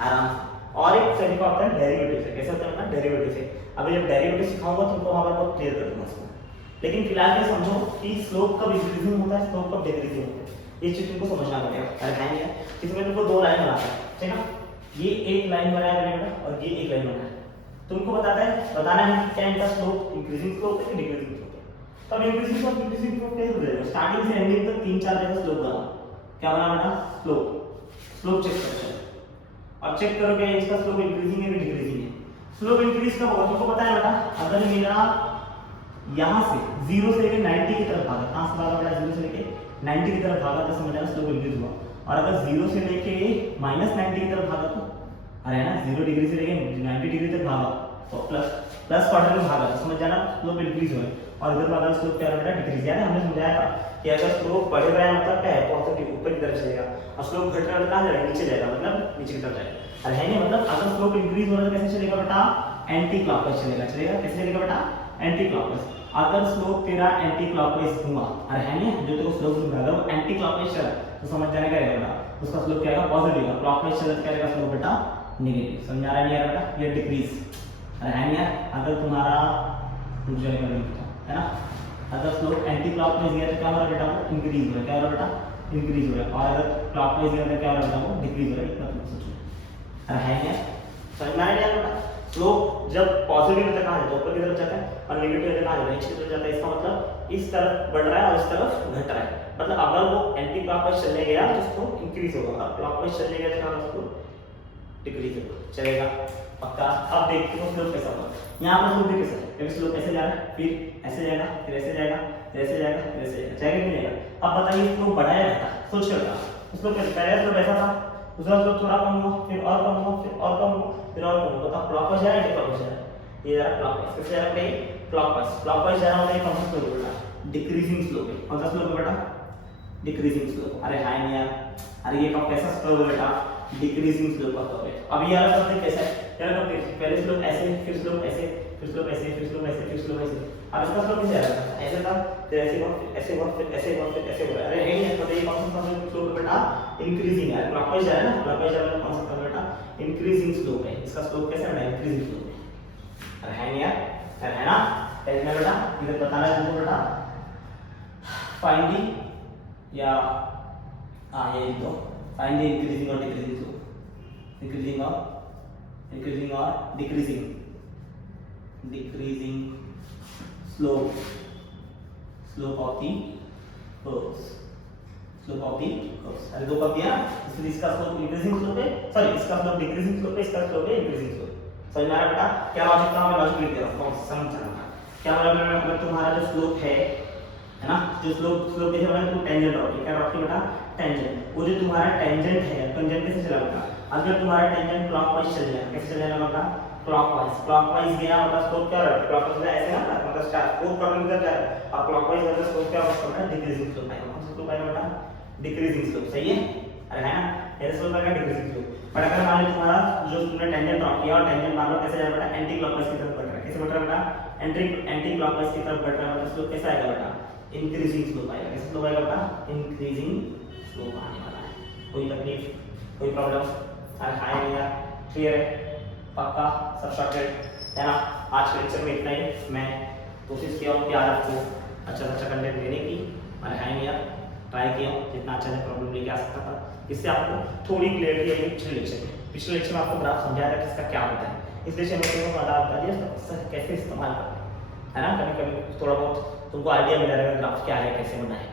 आराम से। और एक तरीका होता है डेरिवेटिव से, कैसे होता है ना, डेरिवेटिव से। अभी जब डेरिवेटिव सिखाऊंगा तुमको वहां पर बहुत क्लियर कर दूंगा इसको, लेकिन फिलहाल ये समझो कि स्लोप कब इंक्रीजिंग होता है, स्लोप कब डिक्रीजिंग होता है, ये चीज तुमको समझना पड़ेगा। अरे है नहीं, इसमें तुमको दो लाइन बनाना है, ठीक है। ये एक लाइन बनाया मैंने और ये एक लाइन बनाया, तुमको बताना है कि क्या इनका स्लोप इंक्रीजिंग स्लोप है कि डिक्रीजिंग स्लोप है। तब इंक्रीजिंग स्लोप डिक्रीजिंग स्लोप कैसे बदलेगा, स्टार्टिंग से एंडिंग तक 3-4 जगह स्लोप बना, क्या बना बेटा, स्लोप चेक करो और चेक करो कि इसका स्लोप इंक्रीजिंग है कि डिक्रीजिंग है। स्लोप इंक्रीज कब होगा तुमको पता है बेटा, अगर मेरा यहां से 0 से लेकर 90 की तरफ भागा, कहां से भागा बेटा, 0 से लेकर 90 की तरफ भागा तो समझ लेना स्लोप इंक्रीज हुआ। और अगर 0 से लेके -90 की तरफ भागा तो, अरे ना 0 डिग्री से लेके 90 डिग्री तक भागा तो प्लस क्वार्टर में भागा तो समझ जाना स्लोप इंक्रीज हुआ। और इधर भागा स्लोप क्या बेटा, डिक्रीज। यानी हमने समझाया था कि अगर स्लोप बढ़ रहा है मतलब क्या है, पॉजिटिव ऊपर की तरफ चलेगा, और स्लोप घट रहा है कहां जाएगा, नीचे जाएगा, मतलब नीचे की तरफ जाएगा। अरे है नहीं, मतलब अगर स्लोप इंक्रीज हो रहा है तो कैसे चलेगा बेटा, एंटी क्लॉकवाइज चलेगा, कैसे चलेगा बेटा, एंटी क्लॉकवाइज। अगर स्लोप तेरा एंटी क्लॉकवाइज हुआ, अरे है नहीं, जो तेरे को स्लोप मिल रहा है वो एंटी क्लॉकवाइज चला तो समझ जाने का रहेगा बेटा, उसका स्लोप क्या आएगा, पॉजिटिव है। क्लॉकवाइज चला तो क्या आएगा स्लोप बेटा, नेगेटिव। समझ आ रहा है नहीं आ रहा बेटा, ये डिक्रीज। अरे है नहीं यार, अगर तुम्हारा है ना, अगर स्लोप एंटी क्लॉकवाइज गया तो क्या हो रहा है बेटा, वो इंक्रीज हो रहा है, क्या हो रहा है बेटा, इंक्रीज हो रहा है। और अगर क्लॉकवाइज गया तो क्या हो रहा है, वो डिक्रीज हो रहा है, इतना तुम सोचो। अरे है नहीं यार, समझ में आ रहा है बेटा। स्लोप जब पॉजिटिव होता है कहाँ जाता है, ऊपर की तरफ जाता है, और नेगेटिव होता है कहाँ जाता है, नीचे की तरफ जाता है। इसका मतलब इस तरफ बढ़ रहा है और इस तरफ घट रहा है। मतलब अगर वो एंटी क्लॉकवाइज चलने गया तो उसको इंक्रीज होगा, और क्लॉकवाइज चलने गया तो उसको डिक्रीज होगा। चलेगा पक्का। अब देखते हो स्लोप कैसा होगा। यहाँ पर स्लोप देखिए सर, क्योंकि स्लोप ऐसे जा रहा है, फिर ऐसे जाएगा, फिर ऐसे जाएगा, फिर ऐसे जाएगा, फिर ऐसे जाएगा, जाएगा कि नहीं जाएगा। अब बताइए स्लोप बढ़ा या घटा, सोच के बता। स्लोप कैसे, पहले स्लोप ऐसा था, दूसरा स्लोप थोड़ा कम हुआ, फिर और कम हुआ, फिर और कम हुआ, फिर और कम हुआ। बताओ क्लॉकवाइज जा रहा है या क्लॉकवाइज जा रहा है? ये जा रहा है क्लॉकवाइज। कैसे जा रहा है? क्लॉकवाइज। क्लॉकवाइज जा रहा है, कौन सा स्लोप बेटा? डिक्रीजिंग स्लोप है। कौन सा स्लोप है बेटा? Decreasing slope. अरे हाय नहीं यार, अरे ये कब कैसा स्लोप है बेटा? डिक्रीजिंग स्लोप का स्लोप है। अब ये वाला स्लोप कैसा है यार? कब पहले स्लोप ऐसे, फिर स्लोप ऐसे, फिर स्लोप ऐसे, फिर स्लोप ऐसे, फिर स्लोप ऐसे। अब इसका स्लोप कैसे आ रहा है? ऐसे था, फिर ऐसे हुआ, फिर ऐसे हुआ, फिर ऐसे हुआ, फिर ऐसे हुआ। अरे नहीं है तो ये कौन सा स्लोप है बेटा? इंक्रीजिंग है। क्लॉकवाइज जा रहा है ना, क्लॉकवाइज जा रहा है, कौन सा बेटा? इंक्रीजिंग स्लोप है। इसका स्लोप कैसा है? इंक्रीजिंग स्लोप है। अरे है नहीं यार, है ना? पहले में बेटा इधर बताना है तुमको बेटा, फाइंड दी या हाँ ये दो, फाइंड द इंक्रीजिंग और डिक्रीजिंग स्लोप। इंक्रीजिंग और decreasing slope of the curves, slope of the curves. अरे दो कर दिया, इसलिए इसका स्लोप इंक्रीजिंग स्लोप है, सॉरी इसका स्लोप डिक्रीजिंग स्लोप है, इसका स्लोप है इंक्रीजिंग स्लोप। समझ में आ रहा बेटा? क्या लॉजिक था? मैं लॉजिक लिख दे रहा हूं, समझ जाना। क्या मतलब अगर तुम्हारा जो स्लोप है ना, जो स्लोप जैसे मैंने तुम टेंजेंट ड्रॉ किया, क्या ड्रॉ किया बेटा? टेंजेंट। वो जो तुम्हारा टेंजेंट है, टेंजेंट कैसे चला बेटा? अगर तुम्हारा टेंजेंट क्लॉकवाइज चल जाए, कैसे चलेगा बेटा? क्लॉकवाइज गया मतलब स्लोप क्या है? क्लॉकवाइज ऐसे ना, मतलब स्टार्ट वो प्रॉब्लम इधर जा रहा है, और क्लॉकवाइज मतलब स्लोप क्या होगा? डिक्रीजिंग स्लोप आएगा। कौन सा स्लोप आएगा बेटा? Decreasing slope. सही है? अरे है ना, ऐसे स्लोप आएगा डिक्रीजिंग स्लोप। पर अगर मान लो तुम्हारा जो तुमने टेंजेंट ड्रॉ किया और टेंजेंट मान लो कैसे जा रहा है बेटा? एंटी क्लॉकवाइज की तरफ बढ़ रहा है। कैसे बढ़ रहा है बेटा? एंटी क्लॉकवाइज की तरफ बढ़ रहा है, मतलब स्लोप कैसा आएगा बेटा? इंक्रीजिंग स्लोप आएगा। कैसे स्लोप आएगा बेटा? इंक्रीजिंग स्लोप आने वाला है। कोई तकलीफ, कोई प्रॉब्लम? अरे हाय भैया, क्लियर है? पक्का, सब सॉर्टेड है ना? आज के लेक्चर में इतना ही। मैं कोशिश किया हूँ कि आज आपको अच्छा कंटेंट देने की। अरे हाय भैया, ट्राई किया हूँ जितना अच्छा से प्रॉब्लम लेके आ सकता था, इससे आपको थोड़ी क्लियरिटी आई पिछले लेक्चर में। पिछले लेक्चर में आपको ग्राफ समझाया था कि इसका क्या होता है, इसलिए मैंने बता दिया इसका कैसे इस्तेमाल करना है ना। कभी कभी थोड़ा बहुत तुमको आइडिया मिला रहेगा ग्राफ क्या है, कैसे बनाए।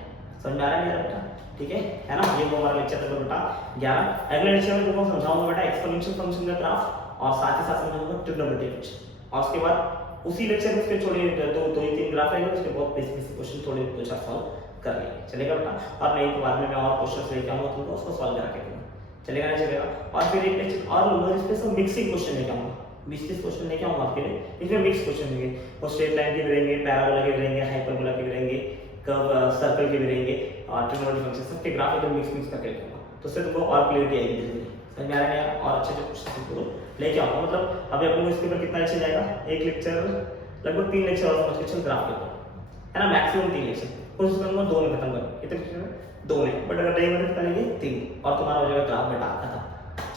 समझ में आ रहा है मेरा बेटा? ठीक है ना? ये वो हमारा लेक्चर था बेटा 11। अगले लेक्चर में तुमको समझाऊंगा बेटा एक्सपोनेंशियल फंक्शन का ग्राफ, और साथ ही साथ समझाऊंगा ट्रिग्नोमेट्री फंक्शन। और उसके बाद उसी लेक्चर में उसके छोड़े दो ही तीन ग्राफ रहेंगे, उसके बहुत बेसिक क्वेश्चन थोड़े 2-4 सॉल्व कर लेंगे। चलेगा बेटा? और नहीं तो बाद में मैं और क्वेश्चंस लेके आऊंगा तुमको, उसको सॉल्व करा के दूंगा। चलेगा नहीं चलेगा? और फिर एक लेक्चर और लूंगा जिसमें सब मिक्सिंग क्वेश्चन लेके आऊंगा, 20-30 क्वेश्चन लेके आऊंगा आपके लिए। इसमें मिक्स क्वेश्चन रहेंगे, वो स्ट्रेट लाइन के भी रहेंगे, पैराबोला के भी रहेंगे, हाइपरबोला के भी रहेंगे, कर्व सर्कल के भी रहेंगे, और ट्रिग्नोमेट्री फंक्शन सबके ग्राफ एकदम मिक्स करके लेके आऊंगा। तो उससे तुमको और क्लियरिटी आएगी धीरे धीरे। समझ में आ रहा है? और अच्छे क्वेश्चन तुमको लेके आऊंगा। मतलब अभी अपने को इसके ऊपर कितना लेक्चर जाएगा? एक लेक्चर लगभग 3 लेक्चर और समझ के चल ग्राफ के ऊपर, है ना? मैक्सिमम 3 लेक्चर, कोशिश करूंगा 2 में खत्म करने। कितने लेक्चर में? 2 में, बट अगर नहीं बने करेंगे 3, और तुम्हारा हो जाएगा ग्राफ बेटा खत्म।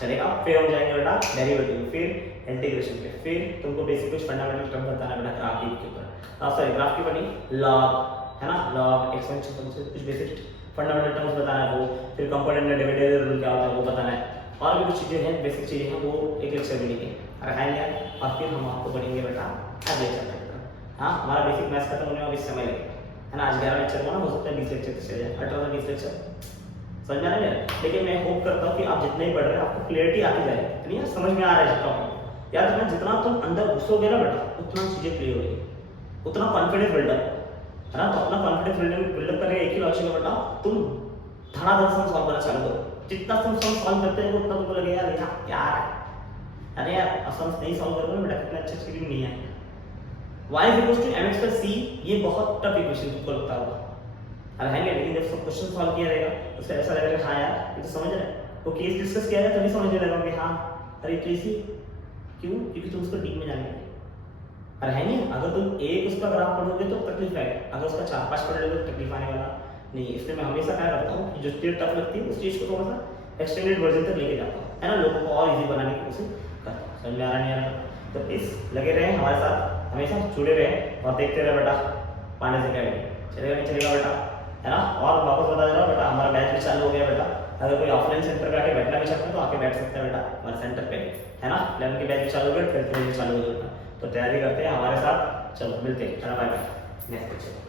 चलेगा? फिर हम जाएंगे बेटा डेरिवेटिव, फिर इंटीग्रेशन पे, फिर तुमको बेसिक कुछ फंडामेंटल टर्म बताना बेटा ग्राफ के ऊपर, सॉरी ग्राफ की बनी लॉग, है ना? लॉग, एक्सपोनेंशियल फंक्शन, कुछ बेसिक फंडामेंटल टर्म्स बताना है वो, फिर कंपोनेंट में डिविडेंड रूल क्या होता है वो बताना है, और भी कुछ चीजें हैं, बेसिक चीजें हैं, वो एक लेक्चर में लेंगे। अगर है यार, और फिर हम आपको पढ़ेंगे बेटा अगले चैप्टर। हाँ, हमारा बेसिक मैथ्स खत्म होने में अभी समय लगेगा, है ना? आज 11 लेक्चर हुआ ना, हो सकता है 20 लेक्चर चले जाए, 18 से 20 लेक्चर। समझ में आ रहा है? लेकिन मैं होप करता हूँ कि आप जितने ही पढ़ रहे हैं आपको क्लियरिटी आती जाए, क्लियर समझ में आ रहा है टॉपिक। याद रखना, जितना तुम अंदर घुसोगे ना बेटा, उतना चीजें क्लियर होगी, उतना कॉन्फिडेंस बिल्डअप, है ना? तो अपना कॉन्फिडेंस बिल्डअप करने एक ही लॉजिक है बेटा, तुम धड़ाधड़ सम सॉल्व करना चालू करो। जितना तुम सम सॉल्व करते हो उतना तुमको लगेगा यार क्या है, अरे यार सम नहीं सॉल्व करोगे ना बेटा, कितना अच्छा स्किल नहीं है। y = mx + c, ये बहुत टफ इक्वेशन तुमको लगता होगा, अरे है क्या? लेकिन जब सब क्वेश्चन सॉल्व किया रहेगा तो फिर ऐसा लगेगा हाँ यार ये तो समझ रहे हैं। वो केस डिस्कस किया जाए तभी समझने लगा कि हाँ अरे तो इसी क्यों, क्योंकि तुम उसको डीप में जानेंगे। अरे है नहीं, अगर तुम एक उसका ग्राफ पढ़ोगे तो तकलीफ आएगा, अगर उसका 4-5 पढ़ लोगे तो तकलीफ आने वाला नहीं है। इसलिए मैं हमेशा क्या करता हूँ कि जो चीज टफ लगती है उस चीज को थोड़ा सा एक्सटेंडेड वर्जन तक लेके जाता हूँ, है ना? लोगों को और इजी बनाने की कोशिश करता हूँ। समझ में आ रहा नहीं आ रहा? तो प्लीज लगे रहे हमारे साथ, हमेशा जुड़े रहे और देखते रहे बेटा पाने से क्या चलेगा नहीं चलेगा बेटा। है ना। और वापस बता दे रहा हूँ बेटा, हमारा बैच भी चालू हो गया बेटा। अगर कोई ऑफलाइन सेंटर पे आके बैठना भी चाहता है तो आके बैठ सकता है बेटा हमारे सेंटर पे, है ना। 11 की बैच भी चालू हो गई, 12th की बैच भी चालू हो गई बेटा। तो तैयारी करते हैं हमारे साथ, चलो मिलते हैं, चलो बाय बाय नेक्स्ट।